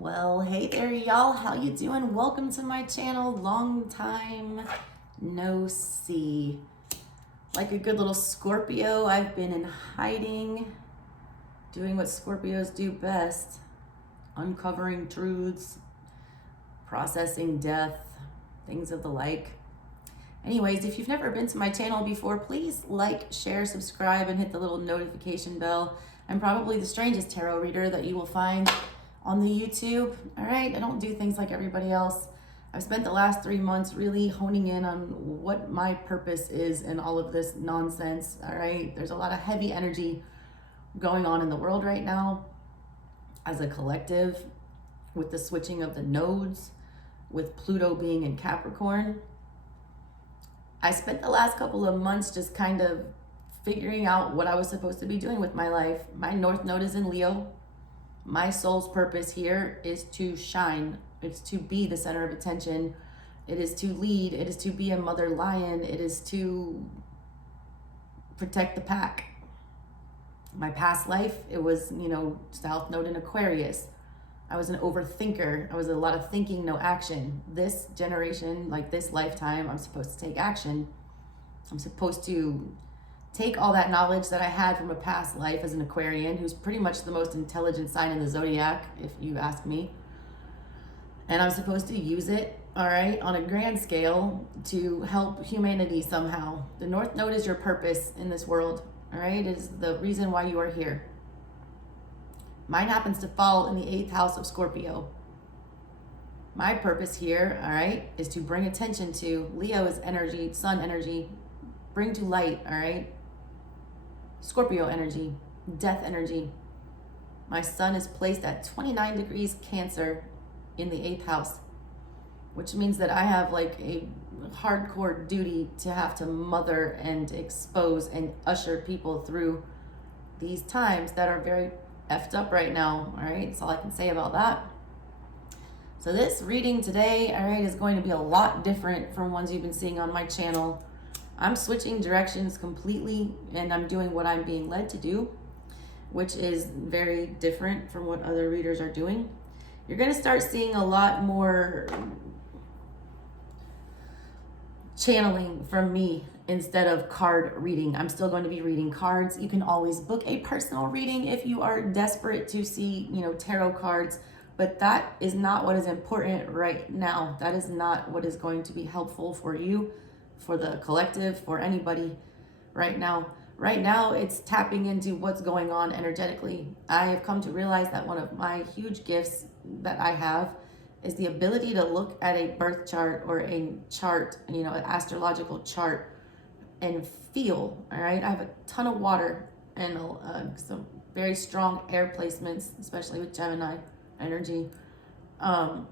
Well, hey there, y'all. How you doing? Welcome to my channel. Long time no see. Like a good little Scorpio, I've been in hiding, doing what Scorpios do best, uncovering truths, processing death, things of the like. Anyways, if you've never been to my channel before, please like, share, subscribe, and hit the little notification bell. I'm probably the strangest tarot reader that you will find on the YouTube. All right, I don't do things like everybody else. I've spent the last 3 months really honing in on what my purpose is in all of this nonsense. All right, there's a lot of heavy energy going on in the world right now as a collective, with the switching of the nodes, with Pluto being in Capricorn. I spent the last couple of months just kind of figuring out what I was supposed to be doing with my life. My North Node is in Leo. My soul's purpose here is to shine. It's to be the center of attention. It is to lead. It is to be a mother lion. It is to protect the pack. My past life, it was, South Node in Aquarius. I was an overthinker. I was a lot of thinking, no action. This generation, like this lifetime, I'm supposed to take action. I'm supposed to take all that knowledge that I had from a past life as an Aquarian, who's pretty much the most intelligent sign in the zodiac, if you ask me. And I'm supposed to use it, all right, on a grand scale to help humanity somehow. The North Node is your purpose in this world, all right? It is the reason why you are here. Mine happens to fall in the 8th house of Scorpio. My purpose here, all right, is to bring attention to Leo is energy, sun energy, bring to light, all right? Scorpio energy, death energy. My sun is placed at 29 degrees Cancer in the 8th house, which means that I have like a hardcore duty to have to mother and expose and usher people through these times that are very effed up right now. All right, that's all I can say about that. So this reading today, all right, is going to be a lot different from ones you've been seeing on my channel. I'm switching directions completely, and I'm doing what I'm being led to do, which is very different from what other readers are doing. You're going to start seeing a lot more channeling from me instead of card reading. I'm still going to be reading cards. You can always book a personal reading if you are desperate to see, tarot cards, but that is not what is important right now. That is not what is going to be helpful for you, for the collective, for anybody right now. Right now, it's tapping into what's going on energetically. I have come to realize that one of my huge gifts that I have is the ability to look at a birth chart or a chart, an astrological chart, and feel, all right? I have a ton of water and some very strong air placements, especially with Gemini energy. I've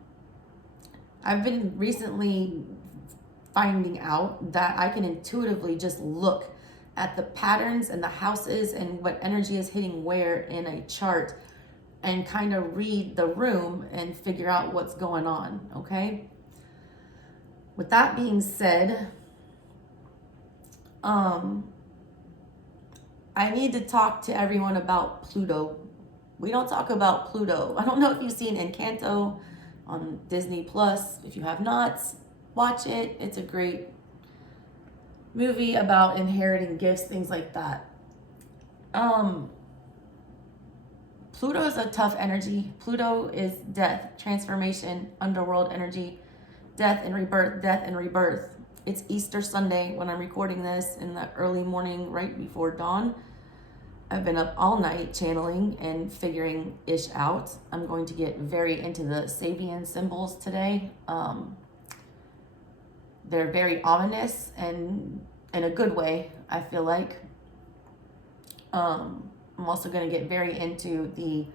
been recently finding out that I can intuitively just look at the patterns and the houses and what energy is hitting where in a chart and kind of read the room and figure out what's going on, okay? With that being said, I need to talk to everyone about Pluto. We don't talk about Pluto. I don't know if you've seen Encanto on Disney Plus. If you have not, watch it. It's a great movie about inheriting gifts, things like that. Pluto is a tough energy. Pluto is death, transformation, underworld energy, death and rebirth, death and rebirth. It's Easter Sunday when I'm recording this in the early morning, right before dawn. I've been up all night channeling and figuring ish out. I'm going to get very into the Sabian symbols today. They're very ominous and in a good way, I feel like. I'm also going to get very into the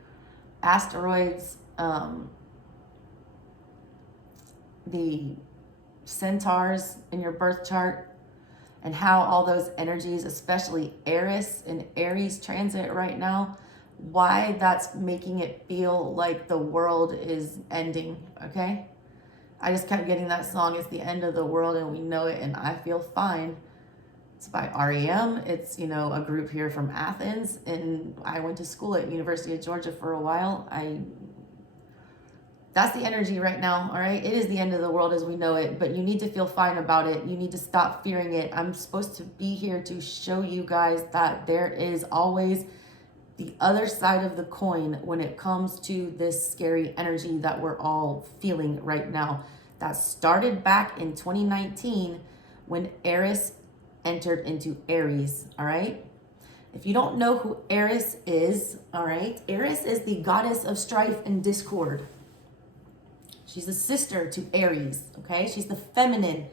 asteroids, the centaurs in your birth chart, and how all those energies, especially Eris and Aries transit right now, why that's making it feel like the world is ending, okay? I just kept getting that song, It's the End of the World and We Know It and I Feel Fine. It's by REM. It's, a group here from Athens, and I went to school at University of Georgia for a while. I That's the energy right now, all right? It is the end of the world as we know it, but you need to feel fine about it. You need to stop fearing it. I'm supposed to be here to show you guys that there is always the other side of the coin when it comes to this scary energy that we're all feeling right now. That started back in 2019 when Eris entered into Aries, all right? If you don't know who Eris is, all right, Eris is the goddess of strife and discord. She's the sister to Aries, okay? She's the feminine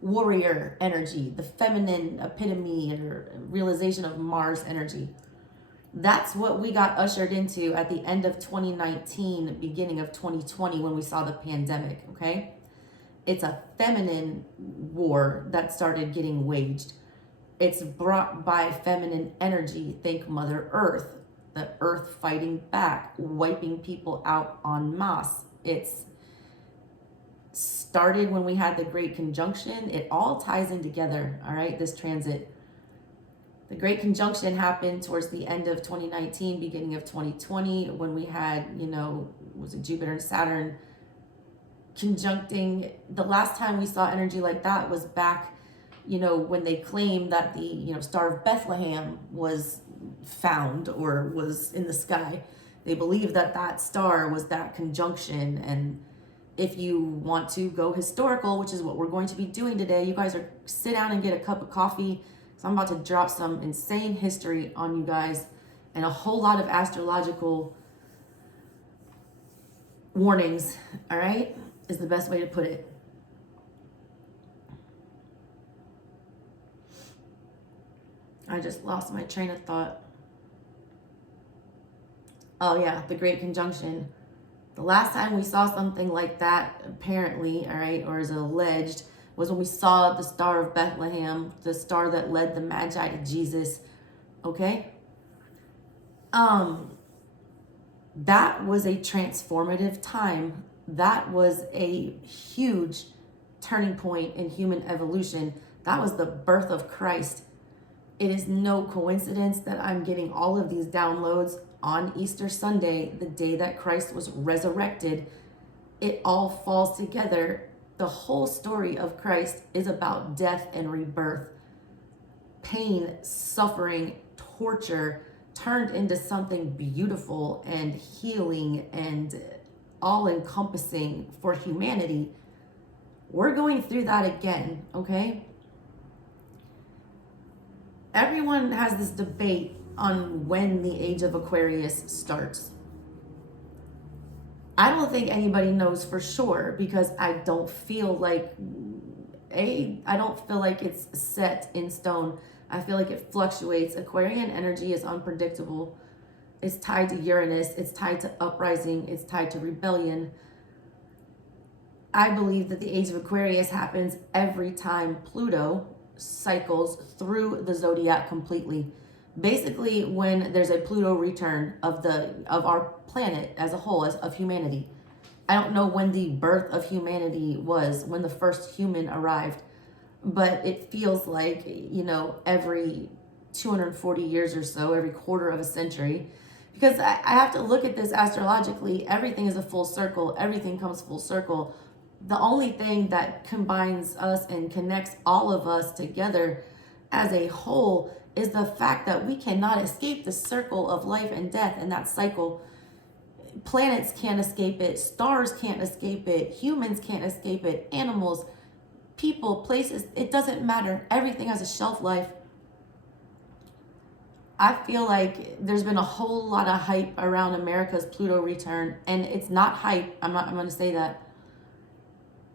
warrior energy, the feminine epitome or realization of Mars energy. That's what we got ushered into at the end of 2019, beginning of 2020 when we saw the pandemic, okay? It's a feminine war that started getting waged. It's brought by feminine energy. Think Mother Earth, the earth fighting back, wiping people out en masse. It's started when we had the Great Conjunction. It all ties in together, all right, this transit. The Great Conjunction happened towards the end of 2019, beginning of 2020, when we had, was it Jupiter and Saturn conjuncting. The last time we saw energy like that was back, when they claimed that the, Star of Bethlehem was found or was in the sky. They believed that that star was that conjunction. And if you want to go historical, which is what we're going to be doing today, you guys sit down and get a cup of coffee. So I'm about to drop some insane history on you guys and a whole lot of astrological warnings, all right, is the best way to put it. I just lost my train of thought. Oh yeah, the Great Conjunction. The last time we saw something like that, apparently, all right, or is alleged, was when we saw the Star of Bethlehem, the star that led the Magi to Jesus, okay? That was a transformative time. That was a huge turning point in human evolution. That was the birth of Christ. It is no coincidence that I'm getting all of these downloads on Easter Sunday, the day that Christ was resurrected. It all falls together. The whole story of Christ is about death and rebirth. Pain, suffering, torture turned into something beautiful and healing and all-encompassing for humanity. We're going through that again, okay? Everyone has this debate on when the age of Aquarius starts. I don't think anybody knows for sure because I don't feel like it's set in stone. I feel like it fluctuates. Aquarian energy is unpredictable. It's tied to Uranus. It's tied to uprising. It's tied to rebellion. I believe that the age of Aquarius happens every time Pluto cycles through the zodiac completely. Basically, when there's a Pluto return of our planet as a whole, of humanity. I don't know when the birth of humanity was, when the first human arrived, but it feels like, every 240 years or so, every quarter of a century, because I have to look at this astrologically. Everything is a full circle. Everything comes full circle. The only thing that combines us and connects all of us together as a whole is the fact that we cannot escape the circle of life and death and that cycle. Planets can't escape it. Stars can't escape it. Humans can't escape it. Animals, people, places, it doesn't matter. Everything has a shelf life. I feel like there's been a whole lot of hype around America's Pluto return, and it's not hype. I'm going to say that.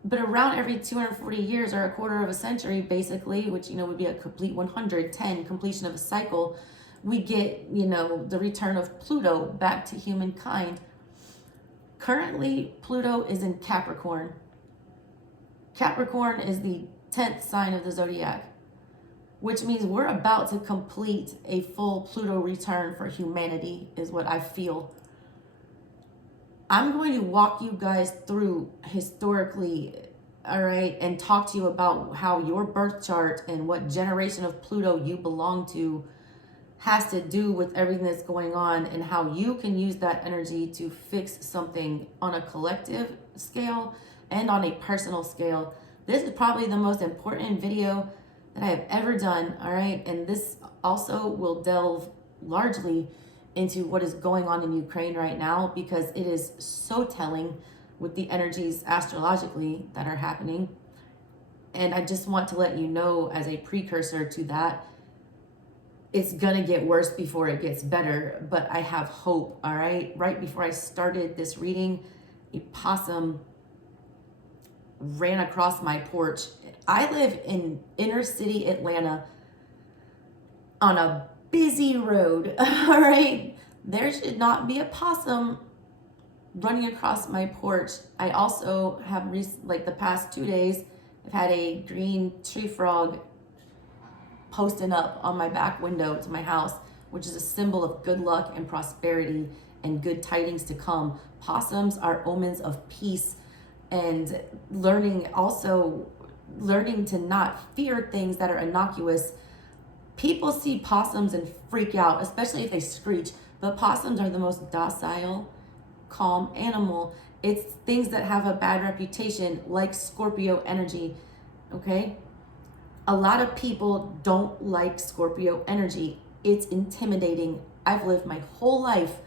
But around every 240 years or a quarter of a century, basically, which, would be a complete 110 completion of a cycle, we get, the return of Pluto back to humankind. Currently, Pluto is in Capricorn. Capricorn is the 10th sign of the zodiac, which means we're about to complete a full Pluto return for humanity, is what I feel. I'm going to walk you guys through historically, all right, and talk to you about how your birth chart and what generation of Pluto you belong to has to do with everything that's going on and how you can use that energy to fix something on a collective scale and on a personal scale. This is probably the most important video that I have ever done, all right? And this also will delve largely into what is going on in Ukraine right now, because it is so telling with the energies astrologically that are happening. And I just want to let you know, as a precursor to that, it's gonna get worse before it gets better, but I have hope, all right? Right before I started this reading, a possum ran across my porch. I live in inner city Atlanta on a busy road, all right? There should not be a possum running across my porch. I also have, like the past 2 days, I've had a green tree frog posting up on my back window to my house, which is a symbol of good luck and prosperity and good tidings to come. Possums are omens of peace, and learning to not fear things that are innocuous. People see possums and freak out, especially if they screech, but possums are the most docile, calm animal. It's things that have a bad reputation, like Scorpio energy, okay? A lot of people don't like Scorpio energy. It's intimidating. I've lived my whole life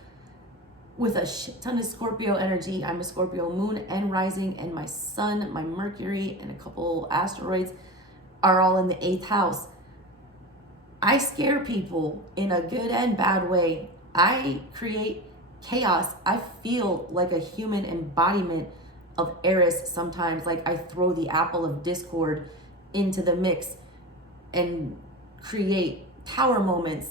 with a shit ton of Scorpio energy. I'm a Scorpio moon and rising, and my sun, my Mercury, and a couple asteroids are all in the 8th house. I scare people in a good and bad way. I create chaos. I feel like a human embodiment of Eris sometimes. Like I throw the apple of discord into the mix and create power moments.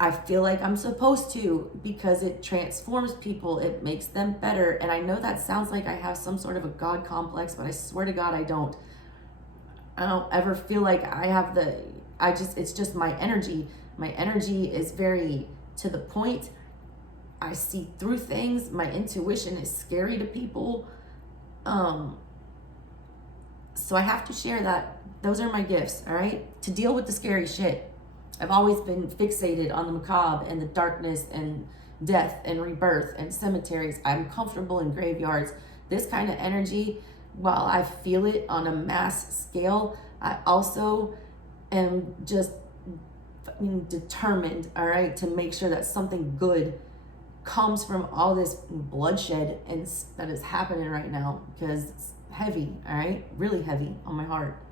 I feel like I'm supposed to, because it transforms people, it makes them better. And I know that sounds like I have some sort of a God complex, but I swear to God I don't. I don't ever feel like I have it's just my energy. My energy is very to the point. I see through things. My intuition is scary to people. So I have to share that. Those are my gifts, all right? To deal with the scary shit. I've always been fixated on the macabre and the darkness and death and rebirth and cemeteries. I'm comfortable in graveyards. This kind of energy, while I feel it on a mass scale, I also am just determined, all right, to make sure that something good comes from all this bloodshed and that is happening right now, because it's heavy, all right, really heavy on my heart.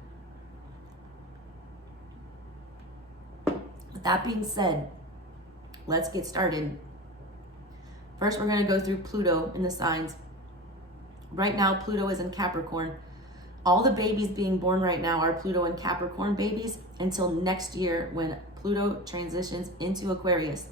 With that being said, let's get started. First, we're going to go through Pluto in the signs. Right now, Pluto is in Capricorn. All the babies being born right now are Pluto and Capricorn babies until next year, when Pluto transitions into Aquarius.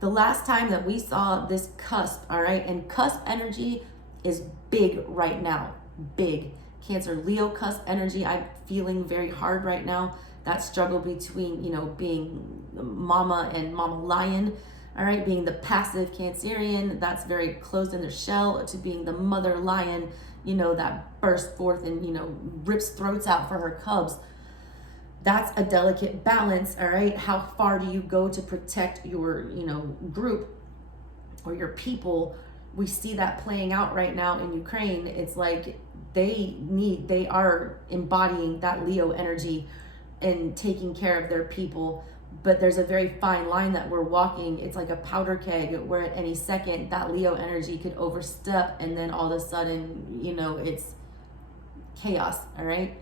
The last time that we saw this cusp, all right, and cusp energy is big right now, big. Cancer, Leo cusp energy, I'm feeling very hard right now. That struggle between, being mama and mama lion, all right, being the passive Cancerian, that's very closed in their shell, to being the mother lion, that bursts forth and, rips throats out for her cubs. That's a delicate balance, all right? How far do you go to protect your, group or your people? We see that playing out right now in Ukraine. It's like they are embodying that Leo energy and taking care of their people. But there's a very fine line that we're walking. It's like a powder keg where at any second that Leo energy could overstep, and then all of a sudden, it's chaos, all right?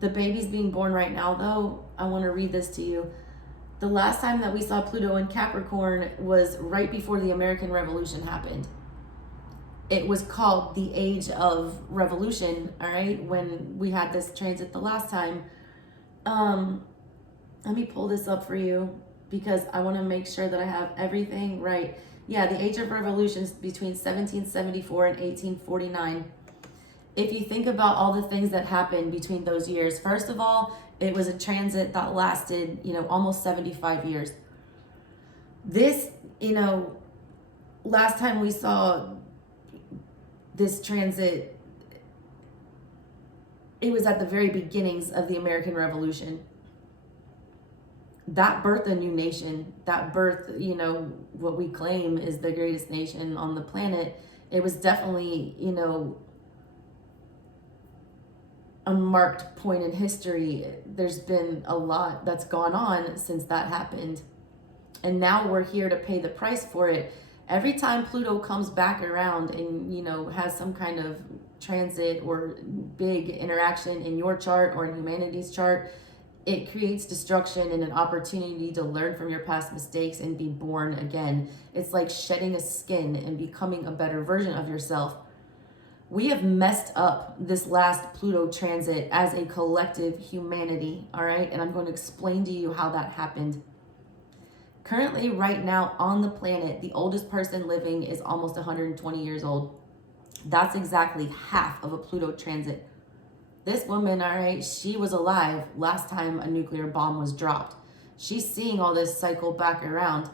The babies being born right now, though, I want to read this to you. The last time that we saw Pluto in Capricorn was right before the American Revolution happened. It was called the Age of Revolution, all right, when we had this transit the last time. Let me pull this up for you, because I want to make sure that I have everything right. Yeah, the Age of Revolution is between 1774 and 1849. If you think about all the things that happened between those years, first of all, it was a transit that lasted, almost 75 years. This, last time we saw this transit, it was at the very beginnings of the American Revolution. That birthed a new nation. That birthed, you know, what we claim is the greatest nation on the planet. It was definitely, you know, a marked point in history. There's been a lot that's gone on since that happened. And now we're here to pay the price for it. Every time Pluto comes back around and, you know, has some kind of transit or big interaction in your chart or in humanity's chart, it creates destruction and an opportunity to learn from your past mistakes and be born again. It's like shedding a skin and becoming a better version of yourself. We have messed up this last Pluto transit as a collective humanity, all right? And I'm going to explain to you how that happened. Currently, right now on the planet, the oldest person living is almost 120 years old. That's exactly half of a Pluto transit. This woman, all right, she was alive last time a nuclear bomb was dropped. She's seeing all this cycle back around.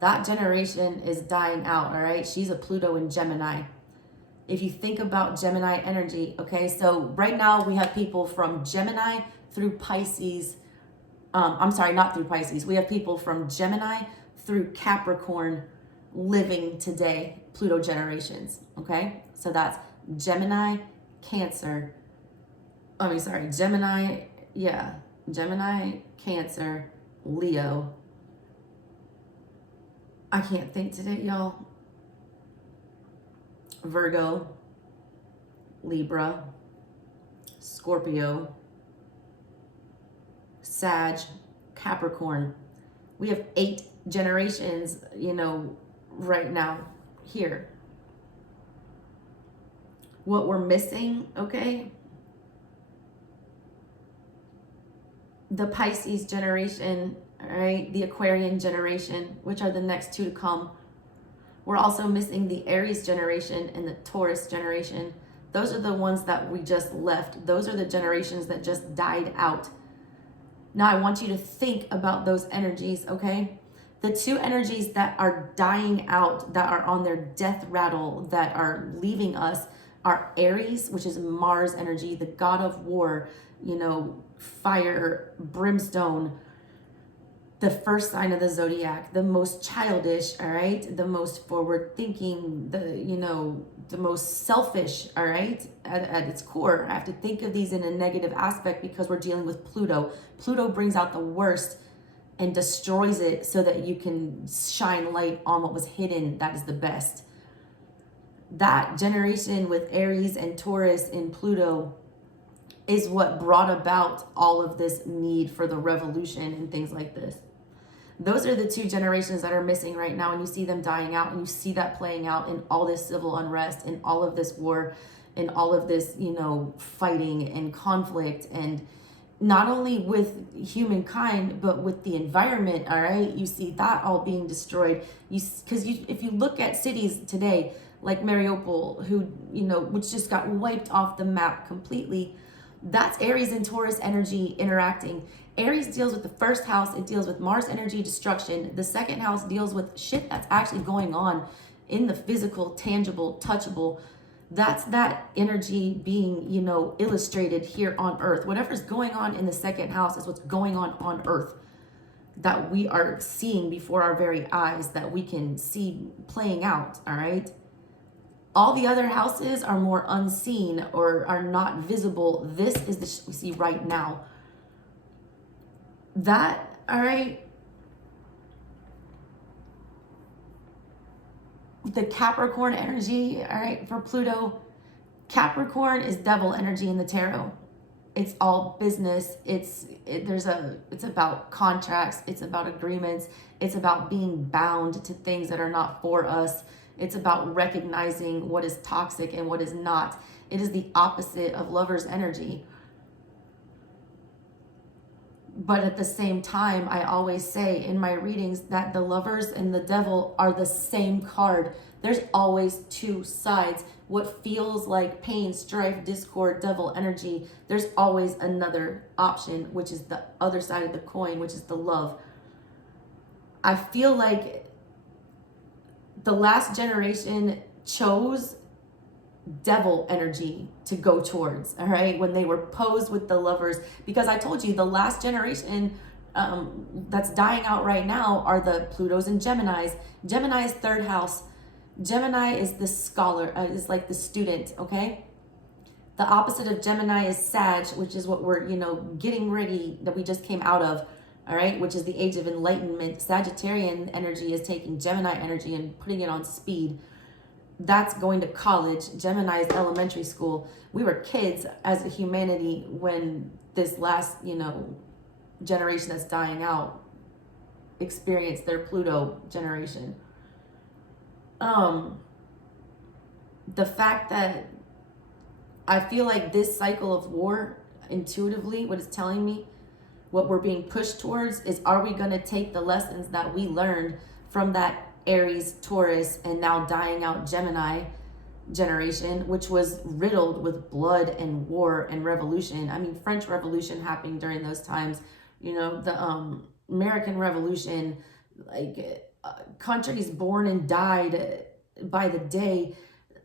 That generation is dying out, all right? She's a Pluto in Gemini. If you think about Gemini energy, okay, so right now we have people from Gemini through Pisces. I'm sorry, not through Pisces. We have people from Gemini through Capricorn living today, Pluto generations, okay? So that's Gemini, Cancer. Gemini, Cancer, Leo. I can't think today, y'all. Virgo, Libra, Scorpio, Sag, Capricorn. We have 8 generations, you know, right now here. What we're missing, okay? The Pisces generation, all right? The Aquarian generation, which are the next 2 to come. We're also missing the Aries generation and the Taurus generation. Those are the ones that we just left. Those are the generations that just died out. Now I want you to think about those energies, okay? The 2 energies that are dying out, that are on their death rattle, that are leaving us, are Aries, which is Mars energy, the god of war, you know, fire, brimstone, the first sign of the zodiac, the most childish, all right, the most forward thinking, the most selfish, all right, at its core. I have to think of these in a negative aspect because we're dealing with Pluto. Pluto brings out the worst and destroys it so that you can shine light on what was hidden. That is the best. That generation with Aries and Taurus and Pluto is what brought about all of this need for the revolution and things like this. Those are the 2 generations that are missing right now, and you see them dying out, and you see that playing out in all this civil unrest, in all of this war, in all of this, you know, fighting and conflict, and not only with humankind, but with the environment, all right? You see that all being destroyed. If you look at cities today, like Mariupol, which just got wiped off the map completely, that's Aries and Taurus energy interacting. Aries deals with the first house. It deals with Mars energy destruction. The second house deals with shit that's actually going on in the physical, tangible, touchable. That's that energy being, you know, illustrated here on Earth. Whatever's going on in the second house is what's going on Earth that we are seeing before our very eyes, that we can see playing out, all right? All the other houses are more unseen or are not visible. This is the we see right now. That, all right, the Capricorn energy, all right, for Pluto. Capricorn is devil energy in the tarot. It's all business. It's about contracts. It's about agreements. It's about being bound to things that are not for us. It's about recognizing what is toxic and what is not. It is the opposite of lover's energy. But at the same time, I always say in my readings that the lovers and the devil are the same card. There's always 2 sides. What feels like pain, strife, discord, devil energy, there's always another option, which is the other side of the coin, which is the love. I feel like the last generation chose devil energy to go towards, all right, when they were posed with the lovers. Because I told you the last generation that's dying out right now are the Plutos and Geminis. Gemini is third house. Gemini is the scholar, is like the student, okay? The opposite of Gemini is Sag, which is what we're, getting ready, that we just came out of, all right, which is the age of enlightenment. Sagittarian energy is taking Gemini energy and putting it on speed. That's going to college. Gemini is elementary school. We were kids as a humanity when this last, generation that's dying out experienced their Pluto generation. The fact that I feel like this cycle of war, intuitively, what it's telling me, what we're being pushed towards is, are we going to take the lessons that we learned from that Aries, Taurus, and now dying out Gemini generation, which was riddled with blood and war and revolution? I mean, French Revolution happening during those times, the American Revolution, countries born and died by the day.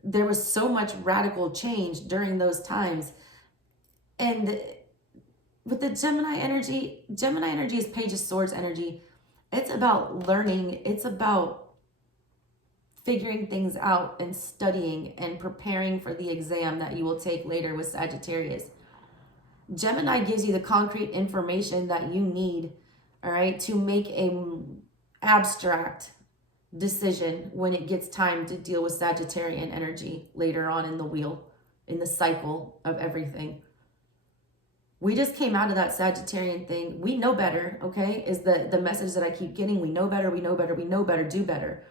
There was so much radical change during those times. And with the Gemini energy is Page of Swords energy. It's about learning. It's about figuring things out and studying and preparing for the exam that you will take later with Sagittarius. Gemini gives you the concrete information that you need, all right, to make a abstract decision when it gets time to deal with Sagittarian energy later on in the wheel, in the cycle of everything. We just came out of that Sagittarian thing. We know better, okay, is the message that I keep getting. We know better, we know better, we know better, do better.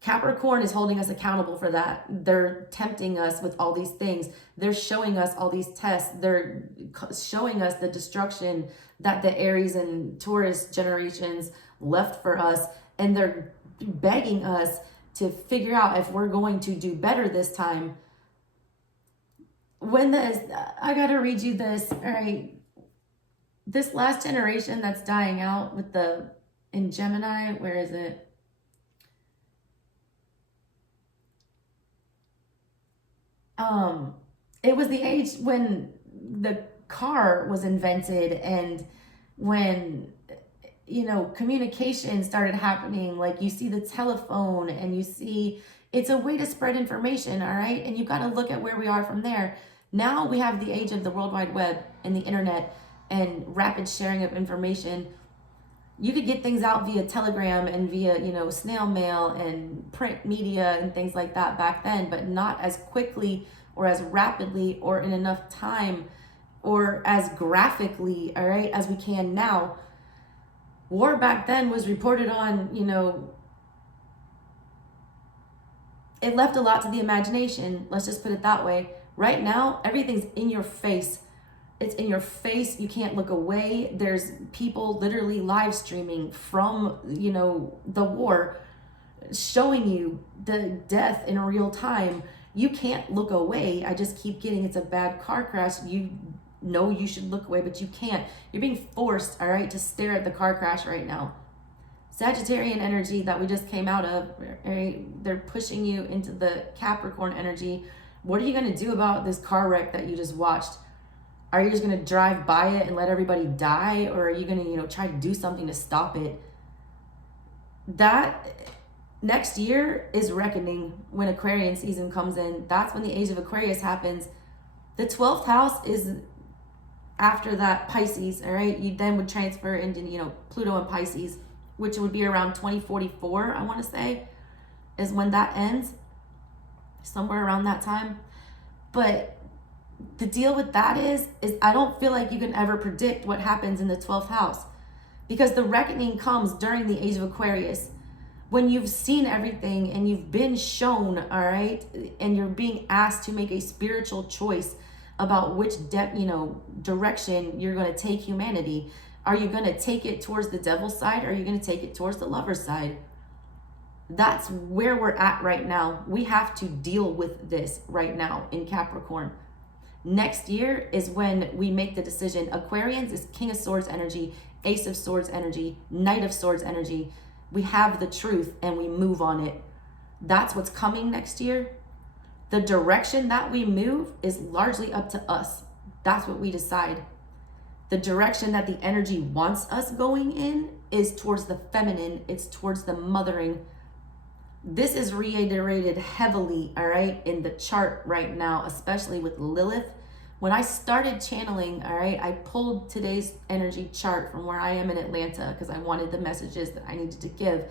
Capricorn is holding us accountable for that. They're tempting us with all these things. They're showing us all these tests. They're showing us the destruction that the Aries and Taurus generations left for us. And they're begging us to figure out if we're going to do better this time. I got to read you this. All right. This last generation that's dying out in Gemini, where is it? It was the age when the car was invented and when, communication started happening. Like, you see the telephone and you see it's a way to spread information, all right? And you got to look at where we are from there. Now we have the age of the World Wide Web and the internet and rapid sharing of information. You could get things out via telegram and via, snail mail and print media and things like that back then, but not as quickly or as rapidly or in enough time or as graphically, all right, as we can now. War back then was reported on, it left a lot to the imagination. Let's just put it that way. Right now, everything's in your face. It's in your face. You can't look away. There's people literally live streaming from, the war, showing you the death in real time. You can't look away. I just keep getting, it's a bad car crash. You know you should look away, but you can't. You're being forced, all right, to stare at the car crash right now. Sagittarian energy that we just came out of, right? They're pushing you into the Capricorn energy. What are you going to do about this car wreck that you just watched? Are you just going to drive by it and let everybody die? Or are you going to, try to do something to stop it? That next year is reckoning when Aquarian season comes in. That's when the age of Aquarius happens. The 12th house is after that Pisces, all right? You then would transfer into, Pluto and Pisces, which would be around 2044, I want to say, is when that ends. Somewhere around that time. But the deal with that is I don't feel like you can ever predict what happens in the 12th house, because the reckoning comes during the age of Aquarius, when you've seen everything and you've been shown, all right, and you're being asked to make a spiritual choice about which direction you're going to take humanity. Are you going to take it towards the devil's side, or are you going to take it towards the lover's side? That's where we're at right now. We have to deal with this right now in Capricorn. Next year is when we make the decision. Aquarians is King of Swords energy, Ace of Swords energy, Knight of Swords energy. We have the truth and we move on it. That's what's coming next year. The direction that we move is largely up to us. That's what we decide. The direction that the energy wants us going in is towards the feminine. It's towards the mothering. This is reiterated heavily, all right, in the chart right now, especially with Lilith. When I started channeling, all right, I pulled today's energy chart from where I am in Atlanta because I wanted the messages that I needed to give.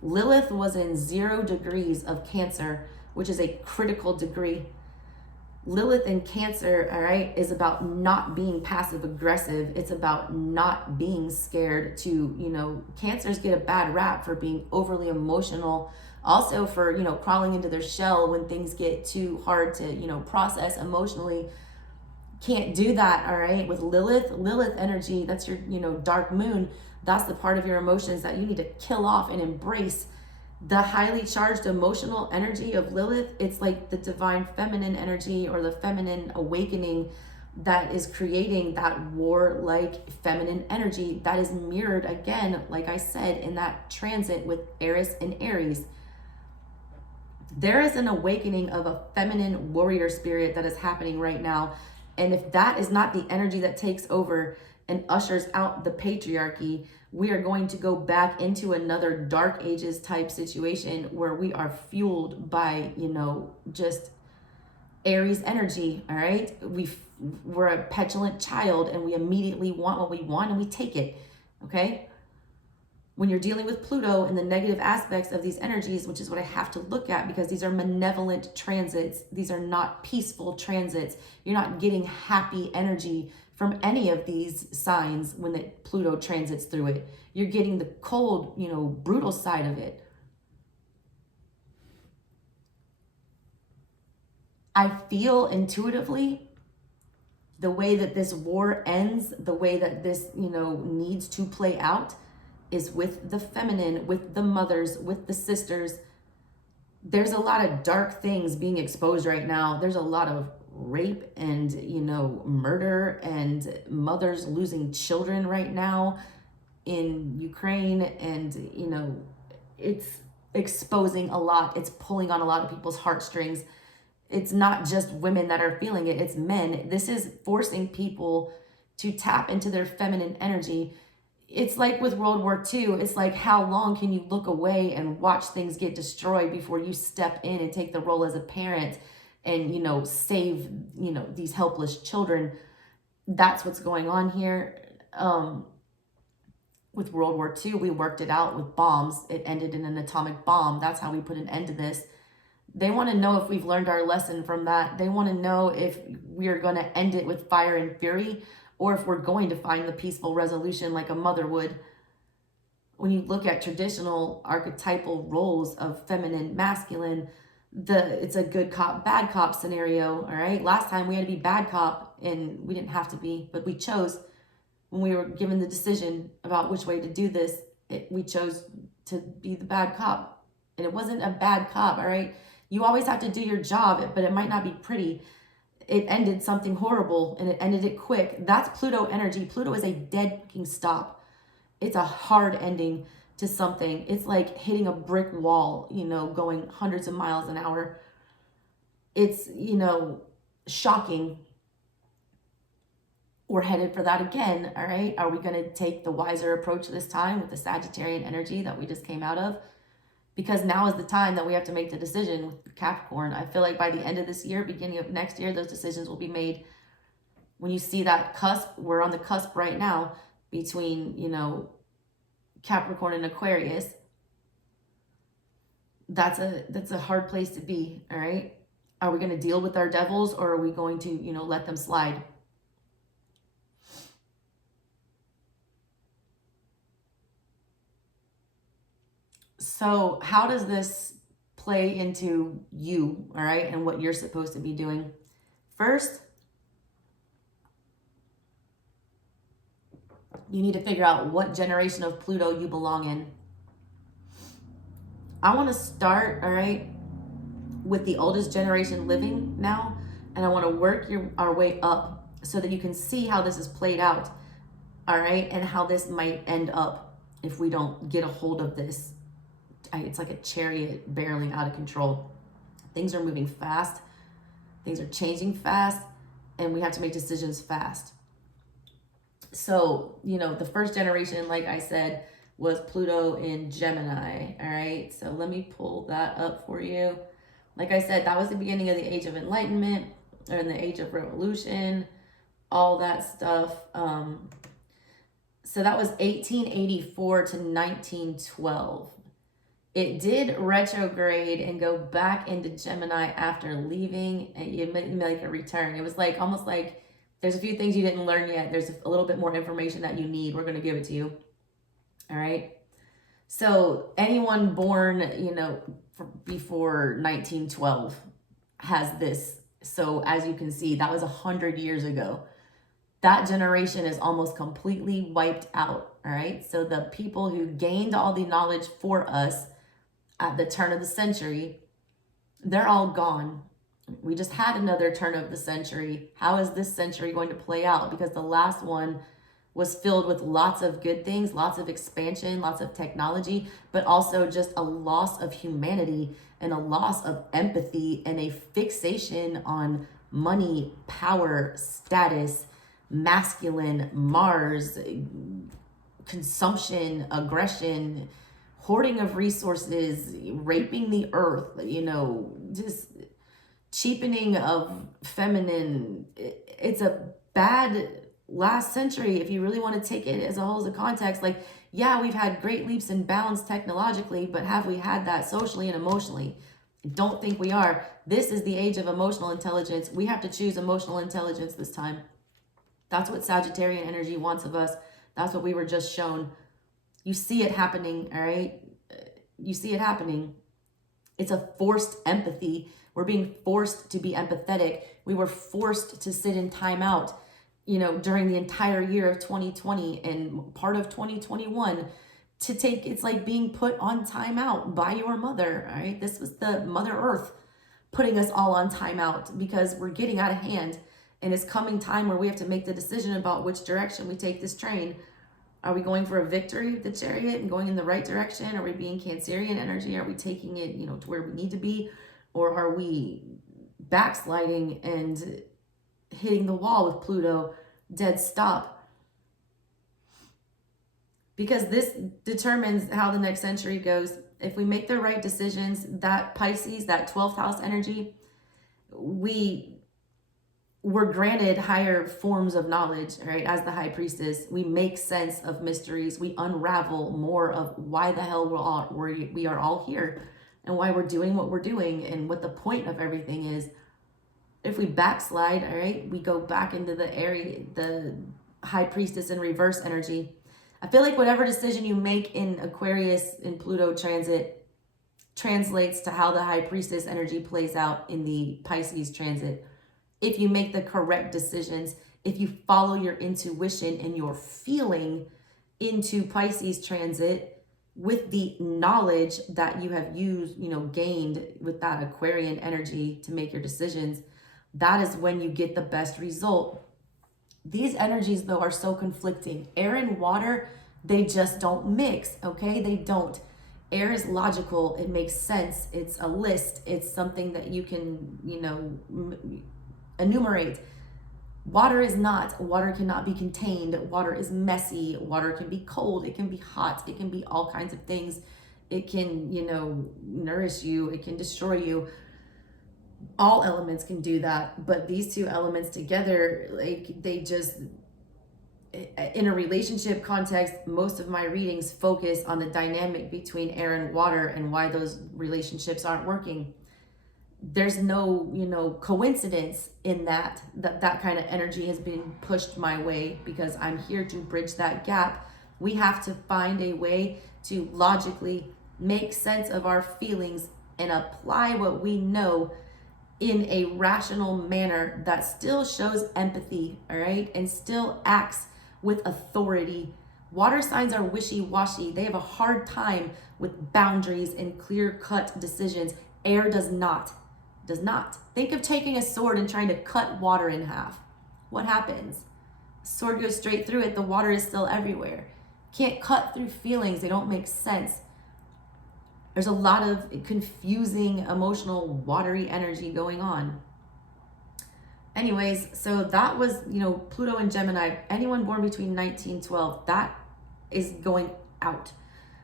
Lilith was in 0 degrees of Cancer, which is a critical degree. Lilith in Cancer, all right, is about not being passive aggressive. It's about not being scared to, you know, Cancers get a bad rap for being overly emotional. Also for, you know, crawling into their shell when things get too hard to, you know, process emotionally. Can't do that, all right? With Lilith energy, that's your, you know, dark moon. That's the part of your emotions that you need to kill off and embrace. The highly charged emotional energy of Lilith, it's like the divine feminine energy or the feminine awakening that is creating that warlike feminine energy that is mirrored again, like I said, in that transit with Eris and Aries. There is an awakening of a feminine warrior spirit that is happening right now. And if that is not the energy that takes over and ushers out the patriarchy, we are going to go back into another dark ages type situation where we are fueled by, you know, just Aries energy, all right? We're a petulant child and we immediately want what we want and we take it, okay? When you're dealing with Pluto and the negative aspects of these energies, which is what I have to look at because these are malevolent transits. These are not peaceful transits. You're not getting happy energy from any of these signs when Pluto transits through it. You're getting the cold, you know, brutal side of it. I feel intuitively the way that this war ends, the way that this, you know, needs to play out is with the feminine, with the mothers, with the sisters. There's a lot of dark things being exposed right now. There's a lot of rape and, you know, murder and mothers losing children right now in Ukraine. And, you know, it's exposing a lot. It's pulling on a lot of people's heartstrings. It's not just women that are feeling it, it's men. This is forcing people to tap into their feminine energy. It's like with World War II, it's like how long can you look away and watch things get destroyed before you step in and take the role as a parent and, you know, save, you know, these helpless children. That's what's going on here. With World War II, we worked it out with bombs. It ended in an atomic bomb. That's how we put an end to this. They want to know if we've learned our lesson from that. They want to know if we are going to end it with fire and fury, or if we're going to find the peaceful resolution like a mother would. When you look at traditional archetypal roles of feminine, masculine, it's a good cop, bad cop scenario, all right? Last time we had to be bad cop, and we didn't have to be, but we chose. When we were given the decision about which way to do this, we chose to be the bad cop. And it wasn't a bad cop, all right? You always have to do your job, but it might not be pretty. It ended something horrible and it ended it quick. That's Pluto energy. Pluto is a dead fucking stop. It's a hard ending to something. It's like hitting a brick wall, you know, going hundreds of miles an hour. It's, you know, shocking. We're headed for that again, all right? Are we going to take the wiser approach this time with the Sagittarian energy that we just came out of? Because now is the time that we have to make the decision with Capricorn. I feel like by the end of this year, beginning of next year, those decisions will be made. When you see that cusp, we're on the cusp right now between, you know, Capricorn and Aquarius. That's a hard place to be, all right? Are we going to deal with our devils, or are we going to, you know, let them slide? So how does this play into you, all right, and what you're supposed to be doing? First, you need to figure out what generation of Pluto you belong in. I want to start, all right, with the oldest generation living now, and I want to work our way up so that you can see how this is played out, all right, and how this might end up if we don't get a hold of this. It's like a chariot barreling out of control. Things are moving fast. Things are changing fast, and we have to make decisions fast. So, the first generation, like I said, was Pluto in Gemini. All right. So let me pull that up for you. Like I said, that was the beginning of the Age of Enlightenment, or in the Age of Revolution, all that stuff. So that was 1884 to 1912. It did retrograde and go back into Gemini after leaving, and it made like a return. It was like almost like there's a few things you didn't learn yet. There's a little bit more information that you need. We're going to give it to you. All right. So anyone born, before 1912 has this. So as you can see, that was 100 years ago. That generation is almost completely wiped out. All right. So the people who gained all the knowledge for us at the turn of the century, they're all gone. We just had another turn of the century. How is this century going to play out? Because the last one was filled with lots of good things, lots of expansion, lots of technology, but also just a loss of humanity and a loss of empathy and a fixation on money, power, status, masculine, Mars, consumption, aggression, hoarding of resources, raping the earth, just cheapening of feminine. It's a bad last century if you really want to take it as a whole, as a context. Like, yeah, we've had great leaps and bounds technologically, but have we had that socially and emotionally? I don't think we are. This is the age of emotional intelligence. We have to choose emotional intelligence this time. That's what Sagittarian energy wants of us. That's what we were just shown. You see it happening, all right? You see it happening. It's a forced empathy. We're being forced to be empathetic. We were forced to sit in timeout, during the entire year of 2020 and part of 2021 it's like being put on timeout by your mother, all right? This was the Mother Earth putting us all on timeout because we're getting out of hand, and it's coming time where we have to make the decision about which direction we take this train. Are we going for a victory with the Chariot and going in the right direction? Are we being Cancerian energy? Are we taking it, to where we need to be? Or are we backsliding and hitting the wall with Pluto, dead stop? Because this determines how the next century goes. If we make the right decisions, that Pisces, that 12th house energy, we're granted higher forms of knowledge, right? As the high priestess, we make sense of mysteries. We unravel more of why the hell we are all here and why we're doing what we're doing and what the point of everything is. If we backslide, all right, we go back into the high priestess in reverse energy. I feel like whatever decision you make in Aquarius in Pluto transit translates to how the high priestess energy plays out in the Pisces transit. If you make the correct decisions, if you follow your intuition and your feeling into Pisces transit with the knowledge that you have used, gained with that Aquarian energy to make your decisions, that is when you get the best result. These energies, though, are so conflicting. Air and water, they just don't mix, okay? They don't. Air is logical. It makes sense. It's a list. It's something that you can, enumerate. Water is not. Water cannot be contained. Water is messy. Water can be cold. It can be hot. It can be all kinds of things. It can, nourish you. It can destroy you. All elements can do that. But these two elements together, they just, in a relationship context, most of my readings focus on the dynamic between air and water and why those relationships aren't working. There's no, coincidence in that kind of energy has been pushed my way because I'm here to bridge that gap. We have to find a way to logically make sense of our feelings and apply what we know in a rational manner that still shows empathy, all right, and still acts with authority. Water signs are wishy-washy. They have a hard time with boundaries and clear-cut decisions. Air does not. Think of taking a sword and trying to cut water in half. What happens? Sword goes straight through it. The water is still everywhere. Can't cut through feelings. They don't make sense. There's a lot of confusing, emotional, watery energy going on. Anyways, so that was, you know, Pluto and Gemini. Anyone born between 1912, that is going out.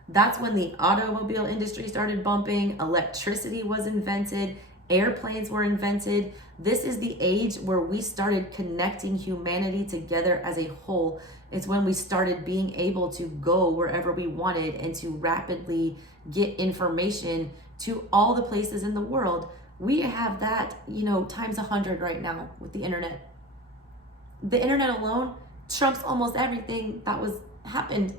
That's when the automobile industry started bumping, electricity was invented, airplanes were invented. This is the age where we started connecting humanity together as a whole. It's when we started being able to go wherever we wanted and to rapidly get information to all the places in the world. We have that, you know, times 100 right now with the internet. The internet alone trumps almost everything that was happened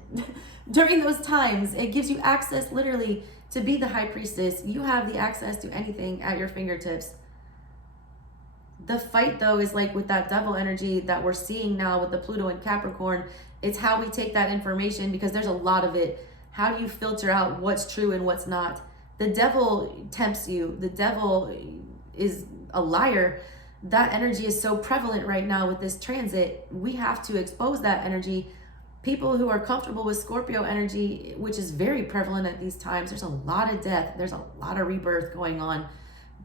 during those times. It gives you access literally to be the high priestess. You have the access to anything at your fingertips. The fight though is like with that devil energy that we're seeing now with the Pluto and Capricorn. It's how we take that information, because there's a lot of it. How do you filter out what's true and what's not? The devil tempts you. The devil is a liar. That energy is so prevalent right now with this transit. We have to expose that energy. People who are comfortable with Scorpio energy, which is very prevalent at these times, there's a lot of death. There's a lot of rebirth going on.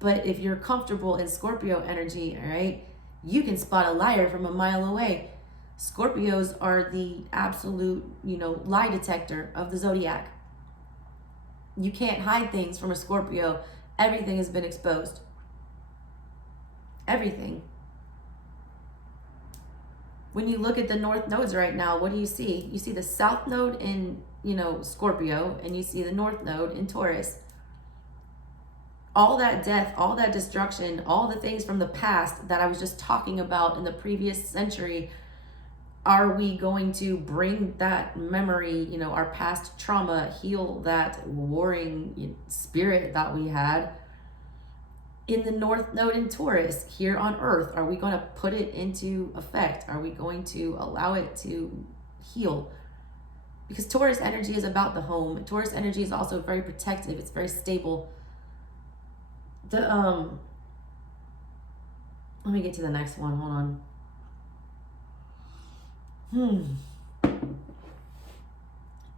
But if you're comfortable in Scorpio energy, all right, you can spot a liar from a mile away. Scorpios are the absolute, you know, lie detector of the zodiac. You can't hide things from a Scorpio. Everything has been exposed. Everything. When you look at the north nodes right now, what do you see? You see the south node in, you know, Scorpio, and you see the north node in Taurus. All that death, all that destruction, all the things from the past that I was just talking about in the previous century, are we going to bring that memory, you know, our past trauma, heal that warring spirit that we had in the north node in Taurus here on earth? Are we going to put it into effect? Are we going to allow it to heal? Because Taurus energy is about the home. Taurus energy is also very protective. It's very stable. Let me get to the next one. Hold on.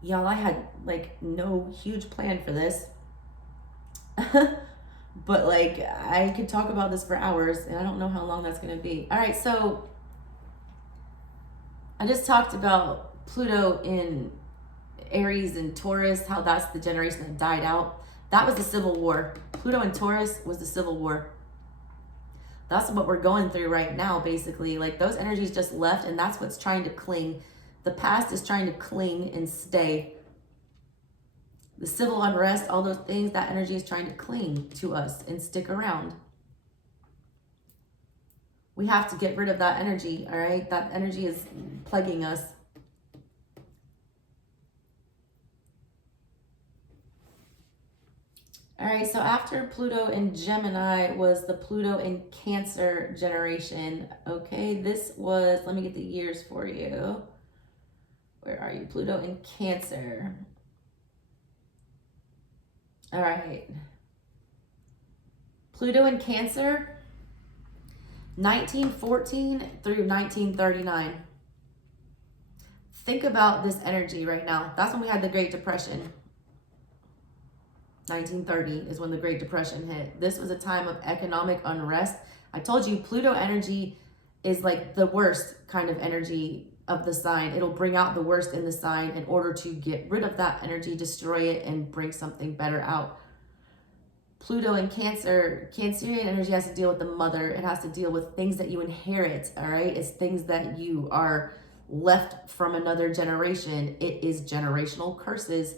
Y'all, I had like no huge plan for this. But like I could talk about this for hours, and I don't know how long that's going to be. All right, so I just talked about Pluto in Aries and Taurus, how that's the generation that died out. That was the Civil War. Pluto and Taurus was the Civil War. That's what we're going through right now, basically. Like those energies just left, and that's what's trying to cling. The past is trying to cling and stay. The civil unrest, all those things, that energy is trying to cling to us and stick around. We have to get rid of that energy, all right? That energy is plaguing us. All right, so after Pluto in Gemini was the Pluto in Cancer generation. Okay, this was, let me get the years for you. Where are you? Pluto in Cancer. All right. Pluto in Cancer, 1914 through 1939. Think about this energy right now. That's when we had the Great Depression. 1930 is when the Great Depression hit. This was a time of economic unrest. I told you Pluto energy is like the worst kind of energy of the sign. It'll bring out the worst in the sign in order to get rid of that energy, destroy it, and bring something better out. Pluto in Cancer, Cancerian energy has to deal with the mother. It has to deal with things that you inherit, all right? It's things that you are left from another generation. It is generational curses.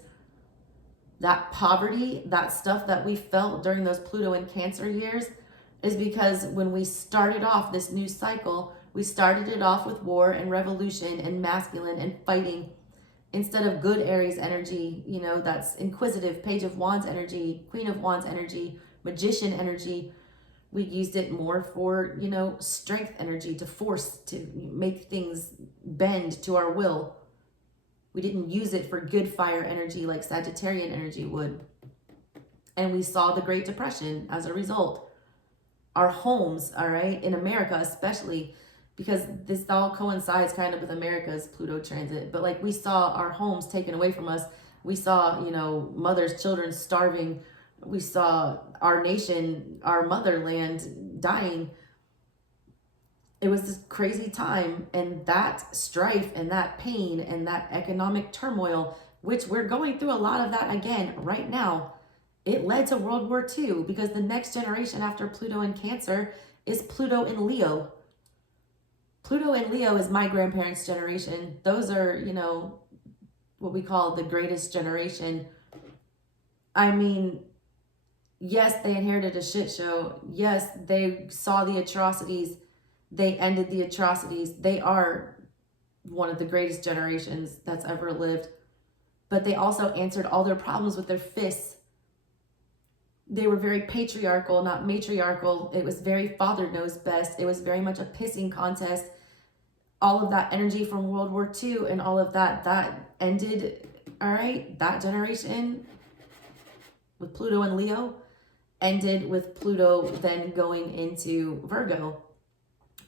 That poverty, that stuff that we felt during those Pluto and Cancer years is because when we started off this new cycle, we started it off with war and revolution and masculine and fighting instead of good Aries energy, you know, that's inquisitive, Page of Wands energy, Queen of Wands energy, Magician energy. We used it more for, you know, strength energy, to force, to make things bend to our will. We didn't use it for good fire energy like Sagittarian energy would. And we saw the Great Depression as a result. Our homes, all right, in America especially, because this all coincides kind of with America's Pluto transit, but like we saw our homes taken away from us. We saw, you know, mothers, children starving. We saw our nation, our motherland dying. It was this crazy time, and that strife and that pain and that economic turmoil, which we're going through a lot of that again right now, it led to World War II, because the next generation after Pluto in Cancer is Pluto in Leo. Pluto in Leo is my grandparents' generation. Those are, you know, what we call the greatest generation. I mean, yes, they inherited a shit show. Yes, they saw the atrocities. They ended the atrocities. They are one of the greatest generations that's ever lived. But they also answered all their problems with their fists. They were very patriarchal, not matriarchal. It was very father knows best. It was very much a pissing contest. All of that energy from World War II and all of that ended, all right? That generation with Pluto and Leo ended with Pluto then going into Virgo,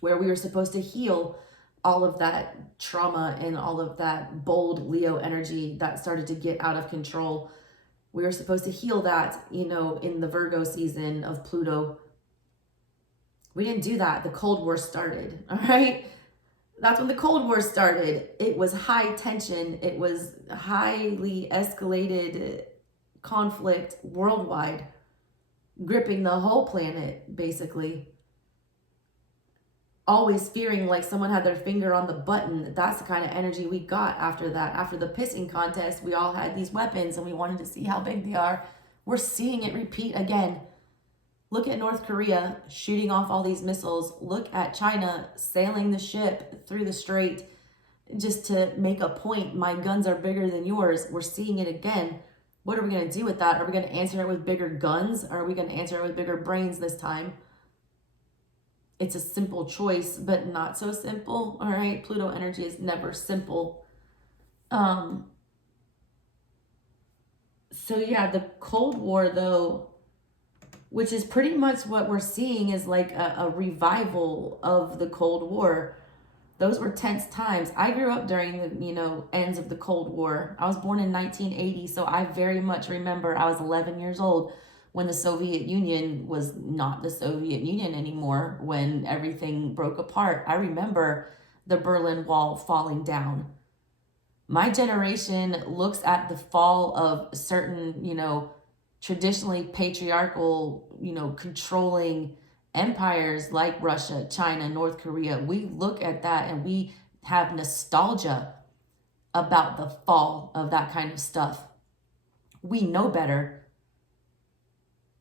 where we were supposed to heal all of that trauma and all of that bold Leo energy that started to get out of control. We were supposed to heal that, you know, in the Virgo season of Pluto. We didn't do that. The Cold War started, all right? That's when the Cold War started. It was high tension. It was highly escalated conflict worldwide, gripping the whole planet, basically. Always fearing like someone had their finger on the button. That's the kind of energy we got after that. After the pissing contest, we all had these weapons and we wanted to see how big they are. We're seeing it repeat again. Look at North Korea shooting off all these missiles. Look at China sailing the ship through the strait just to make a point. My guns are bigger than yours. We're seeing it again. What are we going to do with that? Are we going to answer it with bigger guns? Or are we going to answer it with bigger brains this time? It's a simple choice, but not so simple. All right. Pluto energy is never simple. So yeah, the Cold War though, which is pretty much what we're seeing is like a revival of the Cold War. Those were tense times. I grew up during the, you know, ends of the Cold War. I was born in 1980, so I very much remember I was 11 years old when the Soviet Union was not the Soviet Union anymore, when everything broke apart. I remember the Berlin Wall falling down. My generation looks at the fall of certain, you know, traditionally patriarchal, you know, controlling empires like Russia, China, North Korea. We look at that and we have nostalgia about the fall of that kind of stuff. We know better.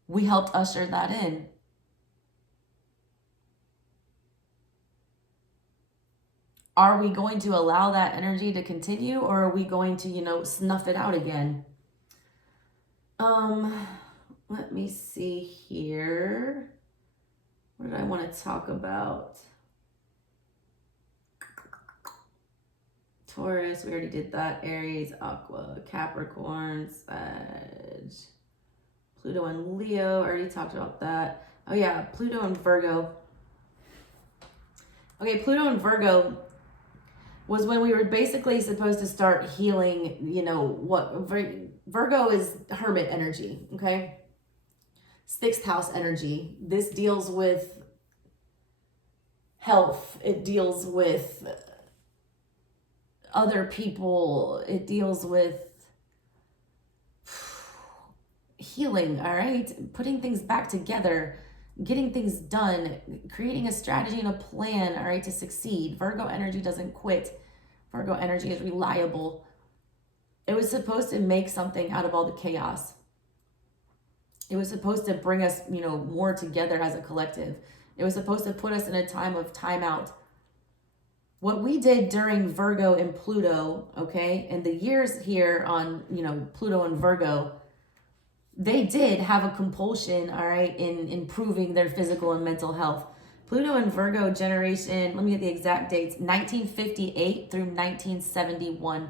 We helped usher that in. Are we going to allow that energy to continue, or are we going to, you know, snuff it out again? Let me see here. What did I want to talk about? Taurus, we already did that. Aries, Aqua, Capricorn, Sag, Pluto and Leo, I already talked about that. Oh yeah, Pluto and Virgo. Okay, Pluto and Virgo was when we were basically supposed to start healing, you know, what Virgo is hermit energy, okay? Sixth house energy. This deals with health. It deals with other people. It deals with healing, all right? Putting things back together, getting things done, creating a strategy and a plan, all right, to succeed. Virgo energy doesn't quit. Virgo energy is reliable. It was supposed to make something out of all the chaos. It was supposed to bring us, you know, more together as a collective. It was supposed to put us in a time of timeout. What we did during Virgo and Pluto, okay, and the years here on, you know, Pluto and Virgo, they did have a compulsion, all right, in improving their physical and mental health. Pluto and Virgo generation, let me get the exact dates, 1958 through 1971.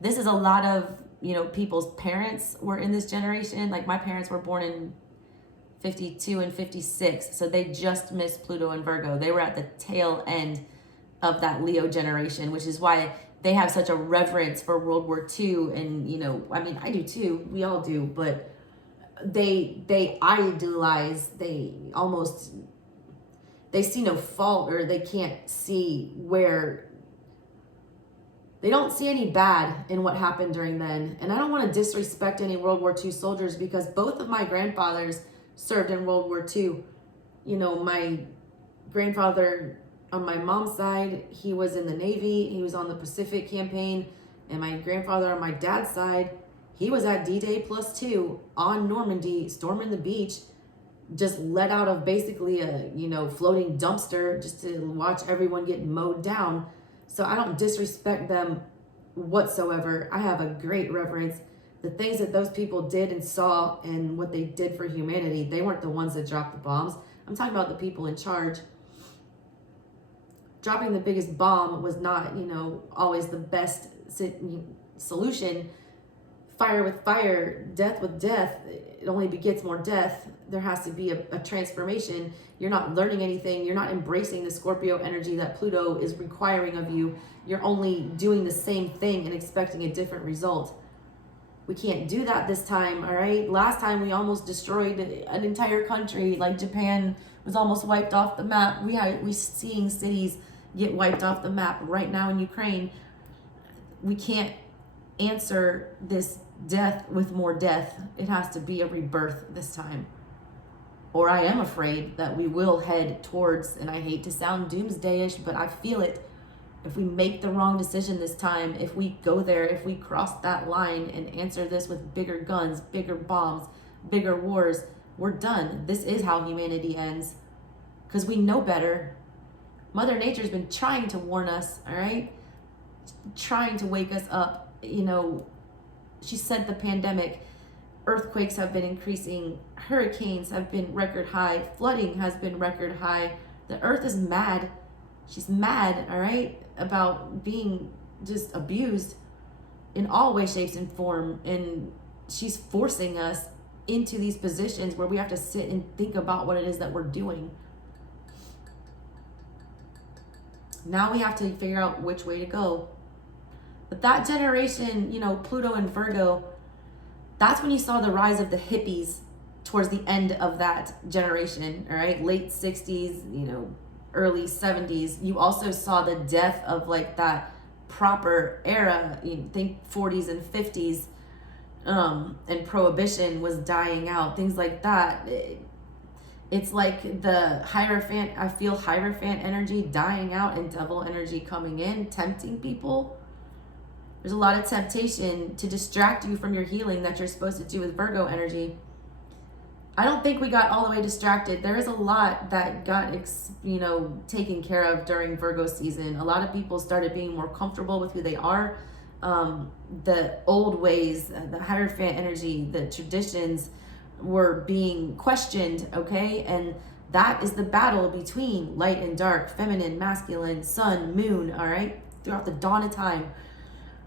This is a lot of, you know, people's parents were in this generation. Like my parents were born in 52 and 56, so they just missed Pluto and Virgo. They were at the tail end of that Leo generation, which is why they have such a reverence for World War II. And, you know, I mean, I do too. We all do. But they idolize, they see no fault, or they can't see where, they don't see any bad in what happened during then. And I don't want to disrespect any World War II soldiers, because both of my grandfathers served in World War II. You know, my grandfather on my mom's side, he was in the Navy. He was on the Pacific campaign. And my grandfather on my dad's side, he was at D-Day +2 on Normandy, storming the beach, just let out of basically a, you know, floating dumpster just to watch everyone get mowed down. So I don't disrespect them whatsoever. I have a great reverence. The things that those people did and saw and what they did for humanity, they weren't the ones that dropped the bombs. I'm talking about the people in charge. Dropping the biggest bomb was not, you know, always the best solution. Fire with fire, death with death, it only begets more death. There has to be a transformation. You're not learning anything. You're not embracing the Scorpio energy that Pluto is requiring of you. You're only doing the same thing and expecting a different result. We can't do that this time, all right? Last time we almost destroyed an entire country. Like Japan was almost wiped off the map. We seeing cities get wiped off the map right now in Ukraine. We can't answer this death with more death. It has to be a rebirth this time. Or I am afraid that we will head towards, and I hate to sound doomsday-ish, but I feel it. If we make the wrong decision this time, if we go there, if we cross that line and answer this with bigger guns, bigger bombs, bigger wars, we're done. This is how humanity ends. Because we know better. Mother Nature's been trying to warn us, all right? Trying to wake us up. You know, she sent the pandemic. Earthquakes have been increasing. Hurricanes have been record high. Flooding has been record high. The earth is mad. She's mad, all right, about being just abused in all ways, shapes, and form. And she's forcing us into these positions where we have to sit and think about what it is that we're doing. Now we have to figure out which way to go. But that generation, you know, Pluto and Virgo, that's when you saw the rise of the hippies towards the end of that generation, all right? Late 60s, you know, early 70s. You also saw the death of like that proper era, you think 40s and 50s, and prohibition was dying out, things like that. It's like the Hierophant, I feel Hierophant energy dying out and devil energy coming in, tempting people. There's a lot of temptation to distract you from your healing that you're supposed to do with Virgo energy. I don't think we got all the way distracted. There is a lot that got, you know, taken care of during Virgo season. A lot of people started being more comfortable with who they are. The old ways, the Hierophant energy, the traditions were being questioned, okay? And that is the battle between light and dark, feminine, masculine, sun, moon, all right? Throughout the dawn of time.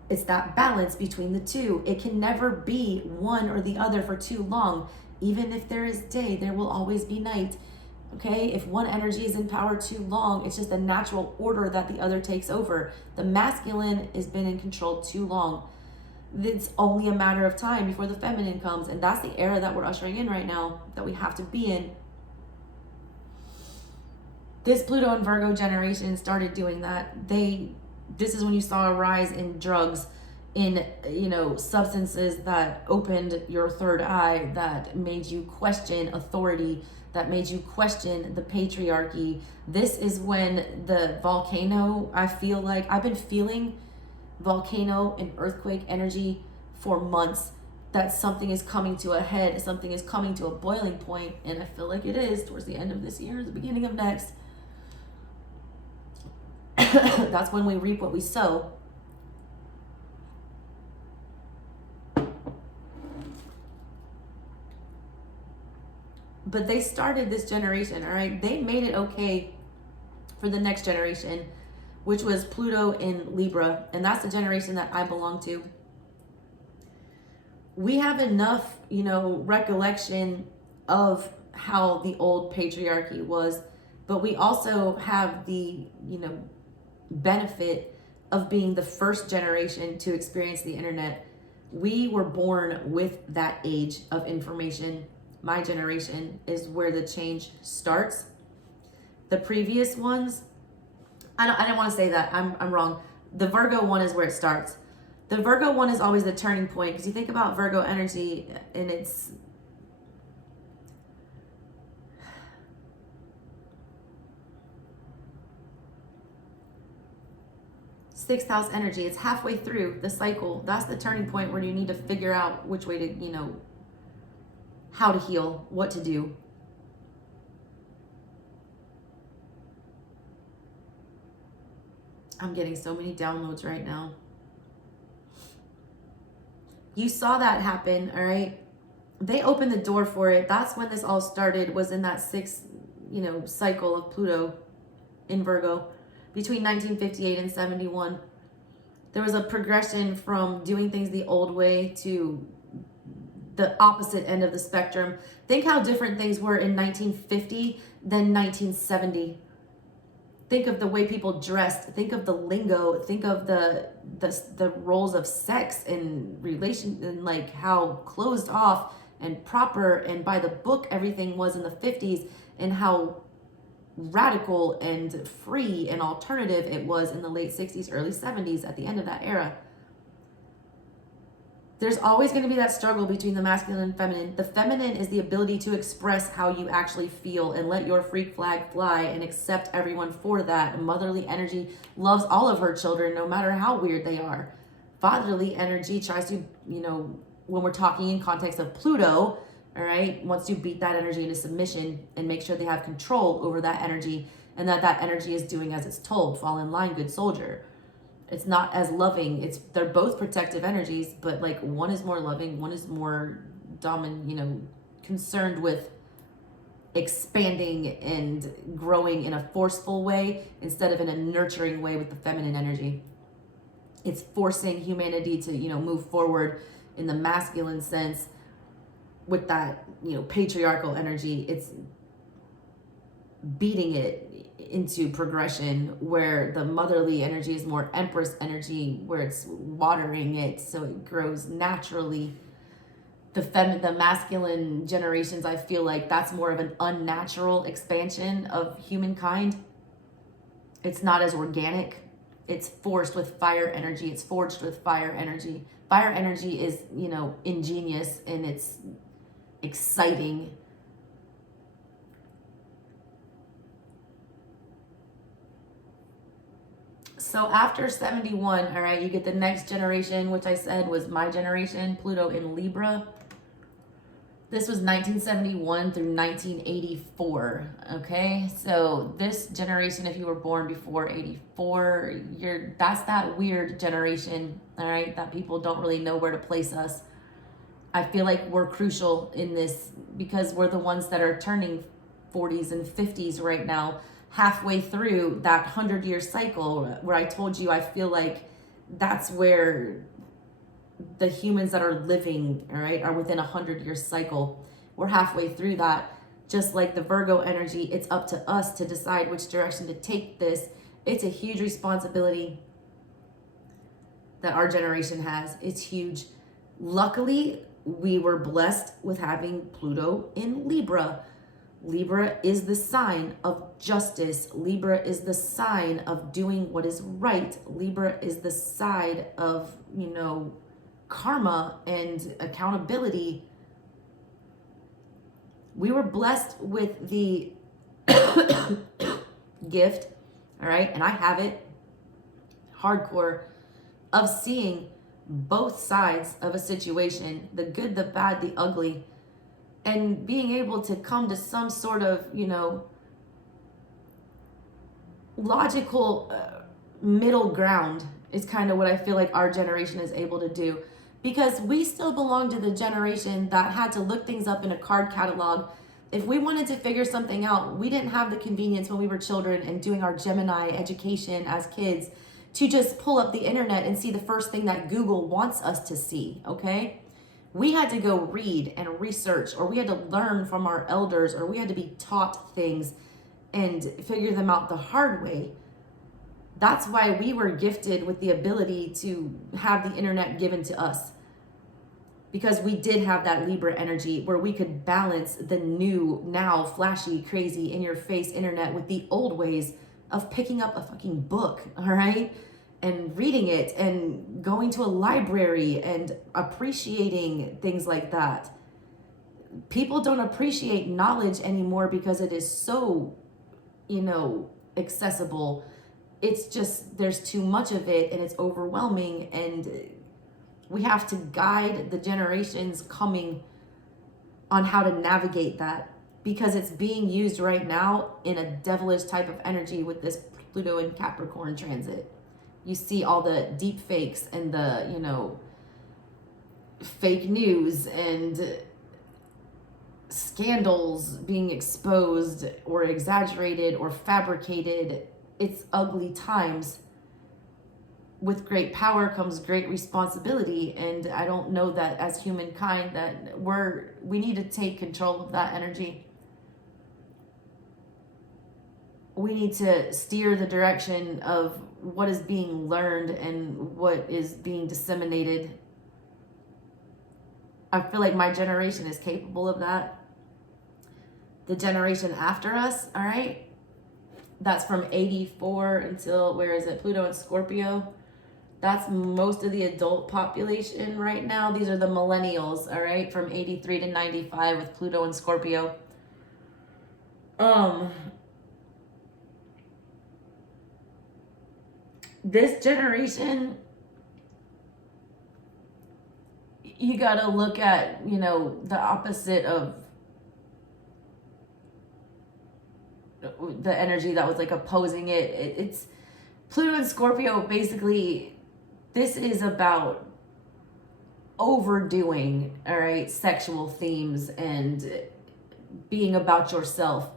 It's that balance between the two. It can never be one or the other for too long. Even if there is day, there will always be night. Okay? If one energy is in power too long, it's just a natural order that the other takes over. The masculine has been in control too long. It's only a matter of time before the feminine comes. And that's the era that we're ushering in right now, that we have to be in. This Pluto and Virgo generation started doing that. This is when you saw a rise in drugs, in, you know, substances that opened your third eye, that made you question authority, that made you question the patriarchy. This is when the volcano, I feel like, I've been feeling volcano and earthquake energy for months, that something is coming to a head, something is coming to a boiling point, and I feel like it is towards the end of this year, the beginning of next. That's when we reap what we sow. But they started this generation, all right? They made it okay for the next generation, which was Pluto in Libra. And that's the generation that I belong to. We have enough, you know, recollection of how the old patriarchy was, but we also have the, you know, benefit of being the first generation to experience the internet, we were born with that age of information. My generation is where the change starts. The previous ones, I don't want to say that. I'm wrong. The Virgo one is where it starts. The Virgo one is always the turning point, because you think about Virgo energy and it's sixth house energy. It's halfway through the cycle. That's the turning point where you need to figure out which way to, how to heal, what to do. I'm getting so many downloads right now. You saw that happen, all right? They opened the door for it. That's when this all started, was in that sixth, cycle of Pluto in Virgo between 1958 and 71. There was a progression from doing things the old way to the opposite end of the spectrum. Think how different things were in 1950 than 1970. Think of the way people dressed. Think of the lingo. Think of the roles of sex and relation, and like how closed off and proper and by the book everything was in the 50s, and how radical and free and alternative it was in the late 60s, early 70s, at the end of that era. There's always going to be that struggle between the masculine and feminine. The feminine is the ability to express how you actually feel and let your freak flag fly and accept everyone for that. Motherly energy loves all of her children, no matter how weird they are. Fatherly energy tries to, when we're talking in context of Pluto, all right, wants to beat that energy into submission and make sure they have control over that energy, and that energy is doing as it's told. Fall in line, good soldier. It's not as loving. They're both protective energies, but like one is more loving, one is more dominant, concerned with expanding and growing in a forceful way instead of in a nurturing way with the feminine energy. It's forcing humanity to, move forward in the masculine sense with that, patriarchal energy. It's beating it into progression, where the motherly energy is more empress energy, where it's watering it so it grows naturally. The masculine generations, I feel like that's more of an unnatural expansion of humankind. It's not as organic. It's forced with fire energy. It's forged with fire energy. Fire energy is, ingenious, and it's exciting. So after 71, all right, you get the next generation, which I said was my generation, Pluto in Libra. This was 1971 through 1984, okay? So this generation, if you were born before 84, that's that weird generation, all right, that people don't really know where to place us. I feel like we're crucial in this because we're the ones that are turning 40s and 50s right now, halfway through that 100-year cycle where I told you I feel like that's where the humans that are living, all right, are within a 100-year cycle. We're halfway through that. Just like the Virgo energy, it's up to us to decide which direction to take this. It's a huge responsibility that our generation has. It's huge. Luckily, we were blessed with having Pluto in Libra. Libra is the sign of justice. Libra is the sign of doing what is right. Libra is the side of, karma and accountability. We were blessed with the gift, all right, and I have it hardcore, of seeing both sides of a situation, the good, the bad, the ugly, and being able to come to some sort of, logical middle ground is kind of what I feel like our generation is able to do. Because we still belong to the generation that had to look things up in a card catalog. If we wanted to figure something out, we didn't have the convenience when we were children and doing our Gemini education as kids to just pull up the internet and see the first thing that Google wants us to see, okay? We had to go read and research, or we had to learn from our elders, or we had to be taught things and figure them out the hard way. That's why we were gifted with the ability to have the internet given to us. Because we did have that Libra energy where we could balance the new, now flashy, crazy, in your face internet with the old ways of picking up a fucking book, all right? And reading it and going to a library and appreciating things like that. People don't appreciate knowledge anymore because it is so, accessible. It's just, there's too much of it and it's overwhelming, and we have to guide the generations coming on how to navigate that, because it's being used right now in a devilish type of energy with this Pluto and Capricorn transit. You see all the deep fakes and the, fake news and scandals being exposed or exaggerated or fabricated. It's ugly times. With great power comes great responsibility, and I don't know that as humankind that we need to take control of that energy. We need to steer the direction of what is being learned and what is being disseminated. I feel like my generation is capable of that. The generation after us, all right? That's from 84 until, where is it? Pluto and Scorpio. That's most of the adult population right now. These are the millennials, all right? From 83 to 95 with Pluto and Scorpio. This generation, you got to look at, the opposite of the energy that was like opposing it. It's Pluto and Scorpio. Basically, this is about overdoing, all right, sexual themes and being about yourself.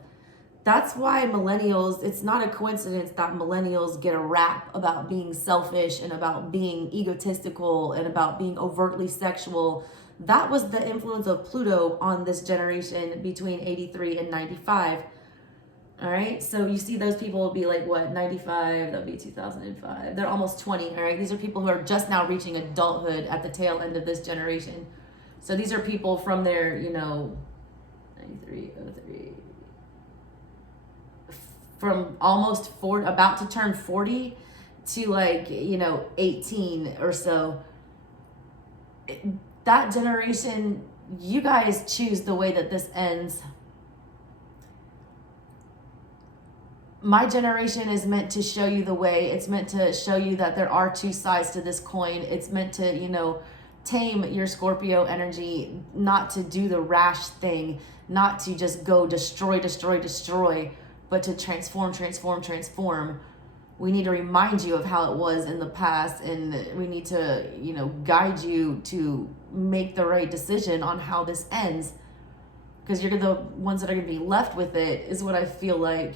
That's why millennials, it's not a coincidence that millennials get a rap about being selfish and about being egotistical and about being overtly sexual. That was the influence of Pluto on this generation between 83 and 95. All right, so you see those people will be like, what, 95, that'll be 2005. They're almost 20, all right? These are people who are just now reaching adulthood at the tail end of this generation. So these are people from their, 93, 03, from almost 40, about to turn 40 to 18 or so. That generation, you guys choose the way that this ends. My generation is meant to show you the way. It's meant to show you that there are two sides to this coin. It's meant to, tame your Scorpio energy, not to do the rash thing, not to just go destroy, but to transform. We need to remind you of how it was in the past, and we need to, guide you to make the right decision on how this ends, because you're the ones that are going to be left with it, is what I feel like.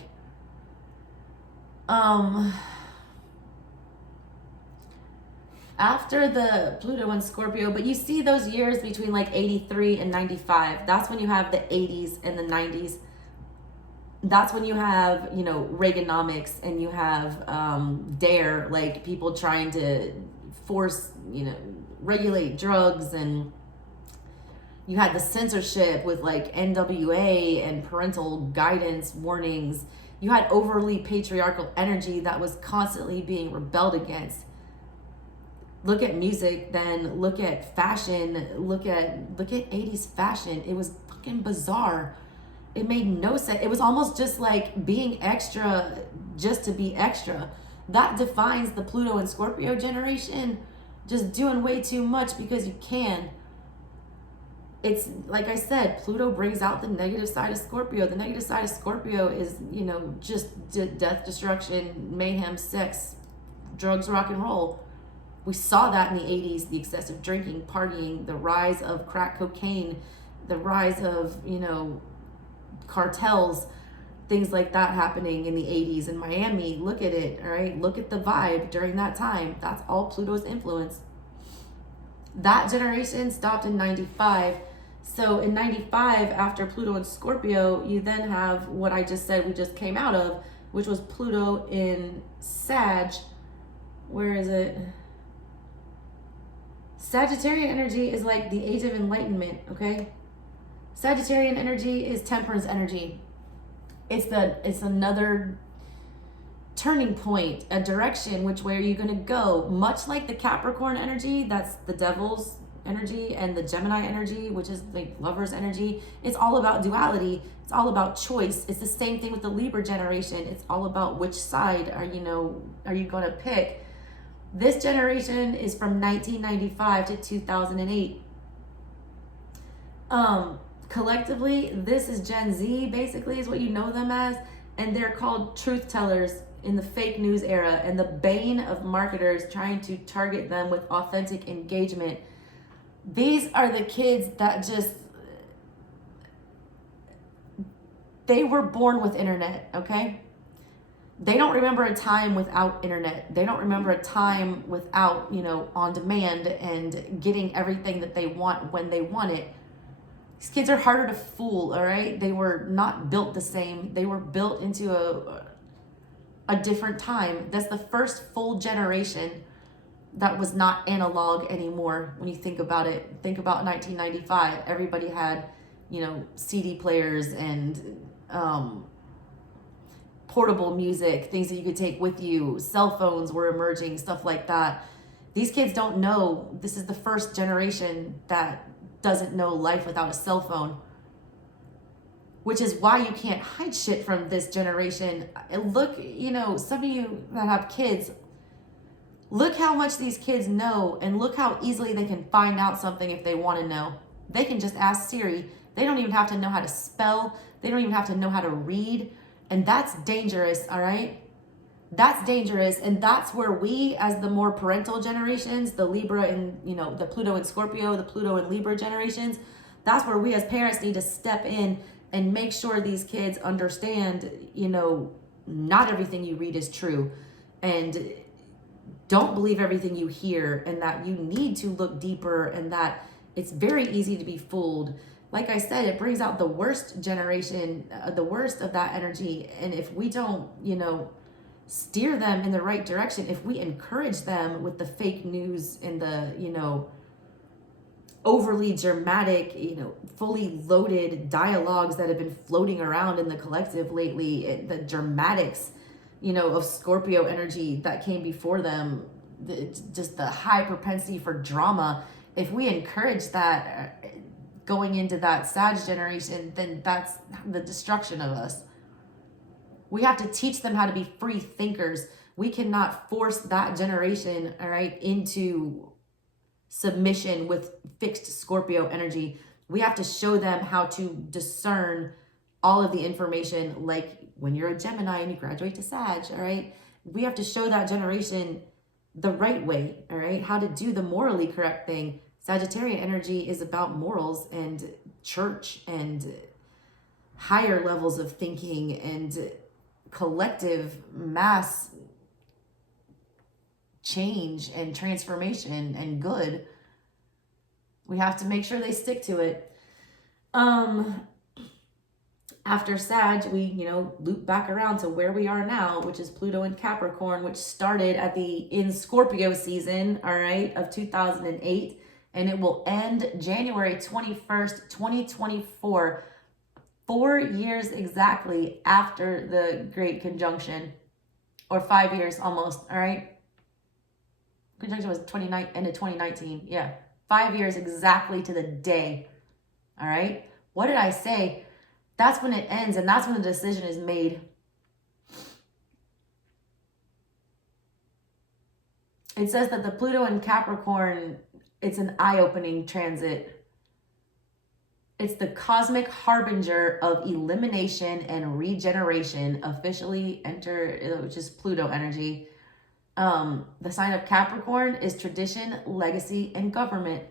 After the Pluto and Scorpio, but you see those years between 83 and 95, that's when you have the 80s and the 90s. That's when you have, Reaganomics, and you have DARE, people trying to force, regulate drugs, and you had the censorship with NWA and parental guidance warnings. You had overly patriarchal energy that was constantly being rebelled against. Look at music, then look at fashion, look at 80s fashion. It was fucking bizarre. It made no sense. It was almost just like being extra just to be extra. That defines the Pluto and Scorpio generation. Just doing way too much because you can. It's like I said, Pluto brings out the negative side of Scorpio. The negative side of Scorpio is, just death, destruction, mayhem, sex, drugs, rock and roll. We saw that in the 80s, the excessive drinking, partying, the rise of crack cocaine, the rise of, cartels, things like that happening in the 80s in Miami. Look at it, all right? Look at the vibe during that time. That's all Pluto's influence. That generation stopped in 95. So in 95, after Pluto and Scorpio, you then have what I just said we just came out of, which was Pluto in Sag. Where is it? Sagittarian energy is like the age of enlightenment, okay? Sagittarian energy is temperance energy. It's another turning point, a direction which way are you going to go? Much like the Capricorn energy, that's the devil's energy, and the Gemini energy, which is like lover's energy. It's all about duality. It's all about choice. It's the same thing with the Libra generation. It's all about which side are you going to pick. This generation is from 1995 to 2008. Collectively, this is Gen Z, basically, is what you know them as, and they're called truth tellers in the fake news era, and the bane of marketers trying to target them with authentic engagement. These are the kids that just, they were born with internet, okay? They don't remember a time without internet. They don't remember a time without, on demand and getting everything that they want when they want it. These kids are harder to fool, all right? They were not built the same. They were built into a different time. That's the first full generation that was not analog anymore. When you think about it, think about 1995. Everybody had, CD players and portable music, things that you could take with you. Cell phones were emerging, stuff like that. These kids don't know. This is the first generation that doesn't know life without a cell phone, which is why you can't hide shit from this generation. And look, some of you that have kids, look how much these kids know, and look how easily they can find out something if they want to know. They can just ask Siri. They don't even have to know how to spell. They don't even have to know how to read. And that's dangerous, all right? That's dangerous. And that's where we, as the more parental generations, the Libra and, the Pluto and Scorpio, the Pluto and Libra generations, that's where we as parents need to step in and make sure these kids understand, not everything you read is true. And don't believe everything you hear, and that you need to look deeper, and that it's very easy to be fooled. Like I said, it brings out the worst generation, the worst of that energy. And if we don't, steer them in the right direction, if we encourage them with the fake news and the, overly dramatic, fully loaded dialogues that have been floating around in the collective lately, the dramatics, of Scorpio energy that came before them, just the high propensity for drama. If we encourage that going into that Sag generation, then that's the destruction of us. We have to teach them how to be free thinkers. We cannot force that generation, all right, into submission with fixed Scorpio energy. We have to show them how to discern all of the information, like when you're a Gemini and you graduate to Sag, all right? We have to show that generation the right way, all right? How to do the morally correct thing. Sagittarian energy is about morals and church and higher levels of thinking and collective mass change and transformation and good. We have to make sure they stick to it. After Sag, we, loop back around to where we are now, which is Pluto in Capricorn, which started in Scorpio season, all right, of 2008. And it will end January 21st, 2024, 4 years exactly after the Great Conjunction, or 5 years almost, all right? Conjunction was end of 2019, yeah. 5 years exactly to the day, all right? What did I say? That's when it ends, and that's when the decision is made. It says that the Pluto in Capricorn, it's an eye-opening transit. It's the cosmic harbinger of elimination and regeneration, officially which is Pluto energy. The sign of Capricorn is tradition, legacy, and government.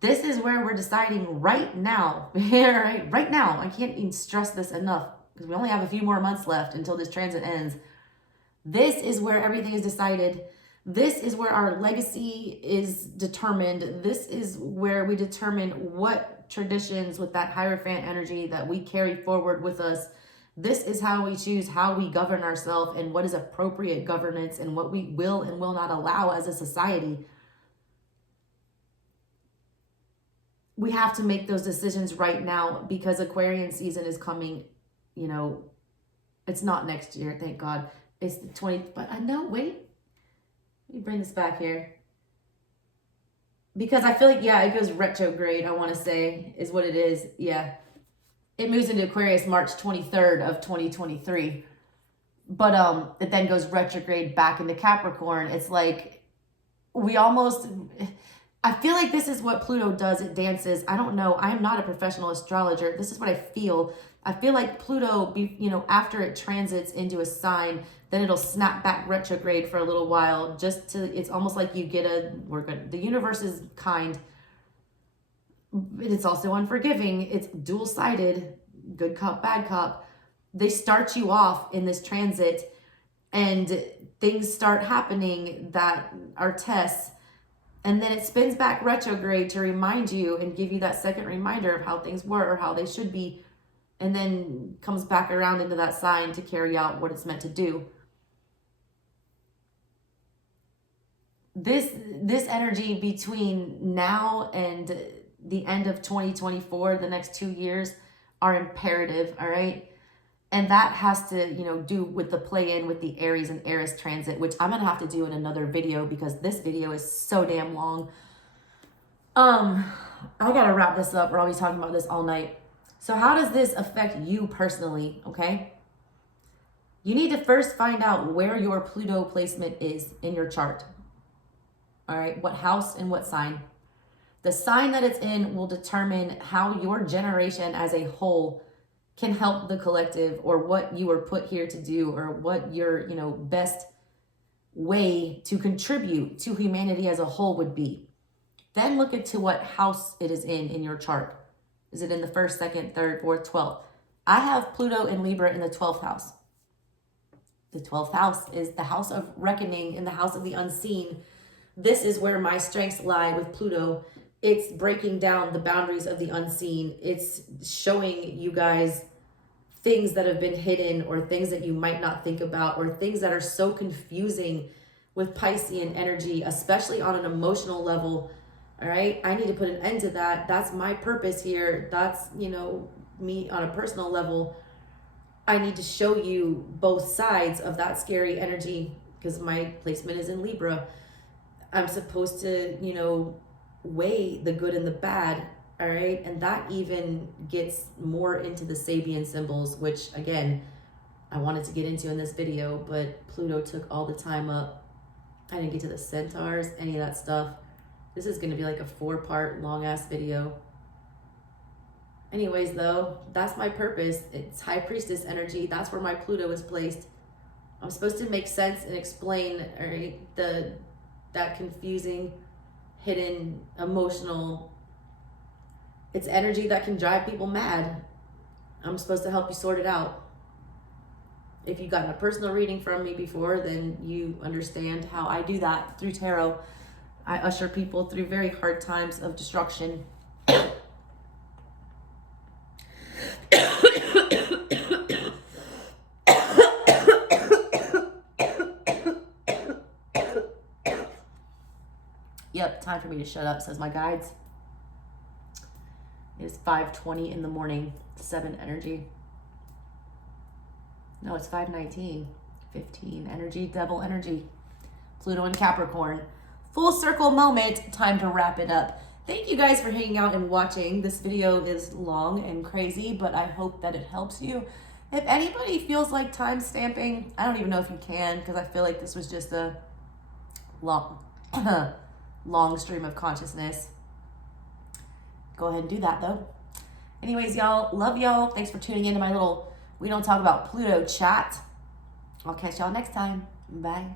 This is where we're deciding right now, right now. I can't even stress this enough because we only have a few more months left until this transit ends. This is where everything is decided. This is where our legacy is determined. This is where we determine what traditions with that Hierophant energy that we carry forward with us, This is how we choose how we govern ourselves and what is appropriate governance and what we will and will not allow as a society. We have to make those decisions right now because Aquarian season is coming. You know, it's not next year, thank God. It's the 20th, but I know, wait. Let me bring this back here. Because I feel like, yeah, it goes retrograde, I want to say, is what it is. Yeah. It moves into Aquarius March 23rd of 2023. But it then goes retrograde back into Capricorn. It's like we almost... I feel like this is what Pluto does. It dances. I don't know. I am not a professional astrologer. This is what I feel. I feel like Pluto, you know, after it transits into a sign, then it'll snap back retrograde for a little while. Just to, it's almost like you get the universe is kind, but it's also unforgiving. It's dual-sided, good cop, bad cop. They start you off in this transit and things start happening that are tests. And then it spins back retrograde to remind you and give you that second reminder of how things were or how they should be. And then comes back around into that sign to carry out what it's meant to do. This energy between now and the end of 2024, the next 2 years, are imperative, all right? And that has to, you know, do with the play in with the Aries and Eris transit, which I'm going to have to do in another video because this video is so damn long. I got to wrap this up. We're always talking about this all night. So how does this affect you personally, okay? You need to first find out where your Pluto placement is in your chart. All right, what house and what sign. The sign that it's in will determine how your generation as a whole can help the collective, or what you were put here to do, or what your, you know, best way to contribute to humanity as a whole would be. Then look into what house it is in your chart. Is it in the 1st, 2nd, 3rd, 4th, 12th? I have Pluto and Libra in the 12th house. The 12th house is the house of reckoning, in the house of the unseen. This is where my strengths lie with Pluto. It's breaking down the boundaries of the unseen. It's showing you guys things that have been hidden, or things that you might not think about, or things that are so confusing with Piscean energy, especially on an emotional level. All right, I need to put an end to that. That's my purpose here. That's, you know, me on a personal level. I need to show you both sides of that scary energy because my placement is in Libra. I'm supposed to, you know, weigh the good and the bad, all right? And that even gets more into the Sabian symbols, which, again, I wanted to get into in this video, but Pluto took all the time up. I didn't get to the centaurs, any of that stuff. This is going to be like a 4-part long-ass video. Anyways, though, that's my purpose. It's High Priestess energy. That's where my Pluto is placed. I'm supposed to make sense and explain, all right, that confusing, hidden, emotional, it's energy that can drive people mad. I'm supposed to help you sort it out. If you've gotten a personal reading from me before, then you understand how I do that through tarot. I usher people through very hard times of destruction. Yep, time for me to shut up, says my guides. It is 5:20 in the morning, 7 energy. No, it's 5:19, 15 energy, double energy. Pluto and Capricorn. Full circle moment, time to wrap it up. Thank you guys for hanging out and watching. This video is long and crazy, but I hope that it helps you. If anybody feels like time stamping, I don't even know if you can, because I feel like this was just a long stream of consciousness. Go ahead and do that, though. Anyways, y'all, love y'all. Thanks for tuning into my little We Don't Talk About Pluto chat. I'll catch y'all next time. Bye.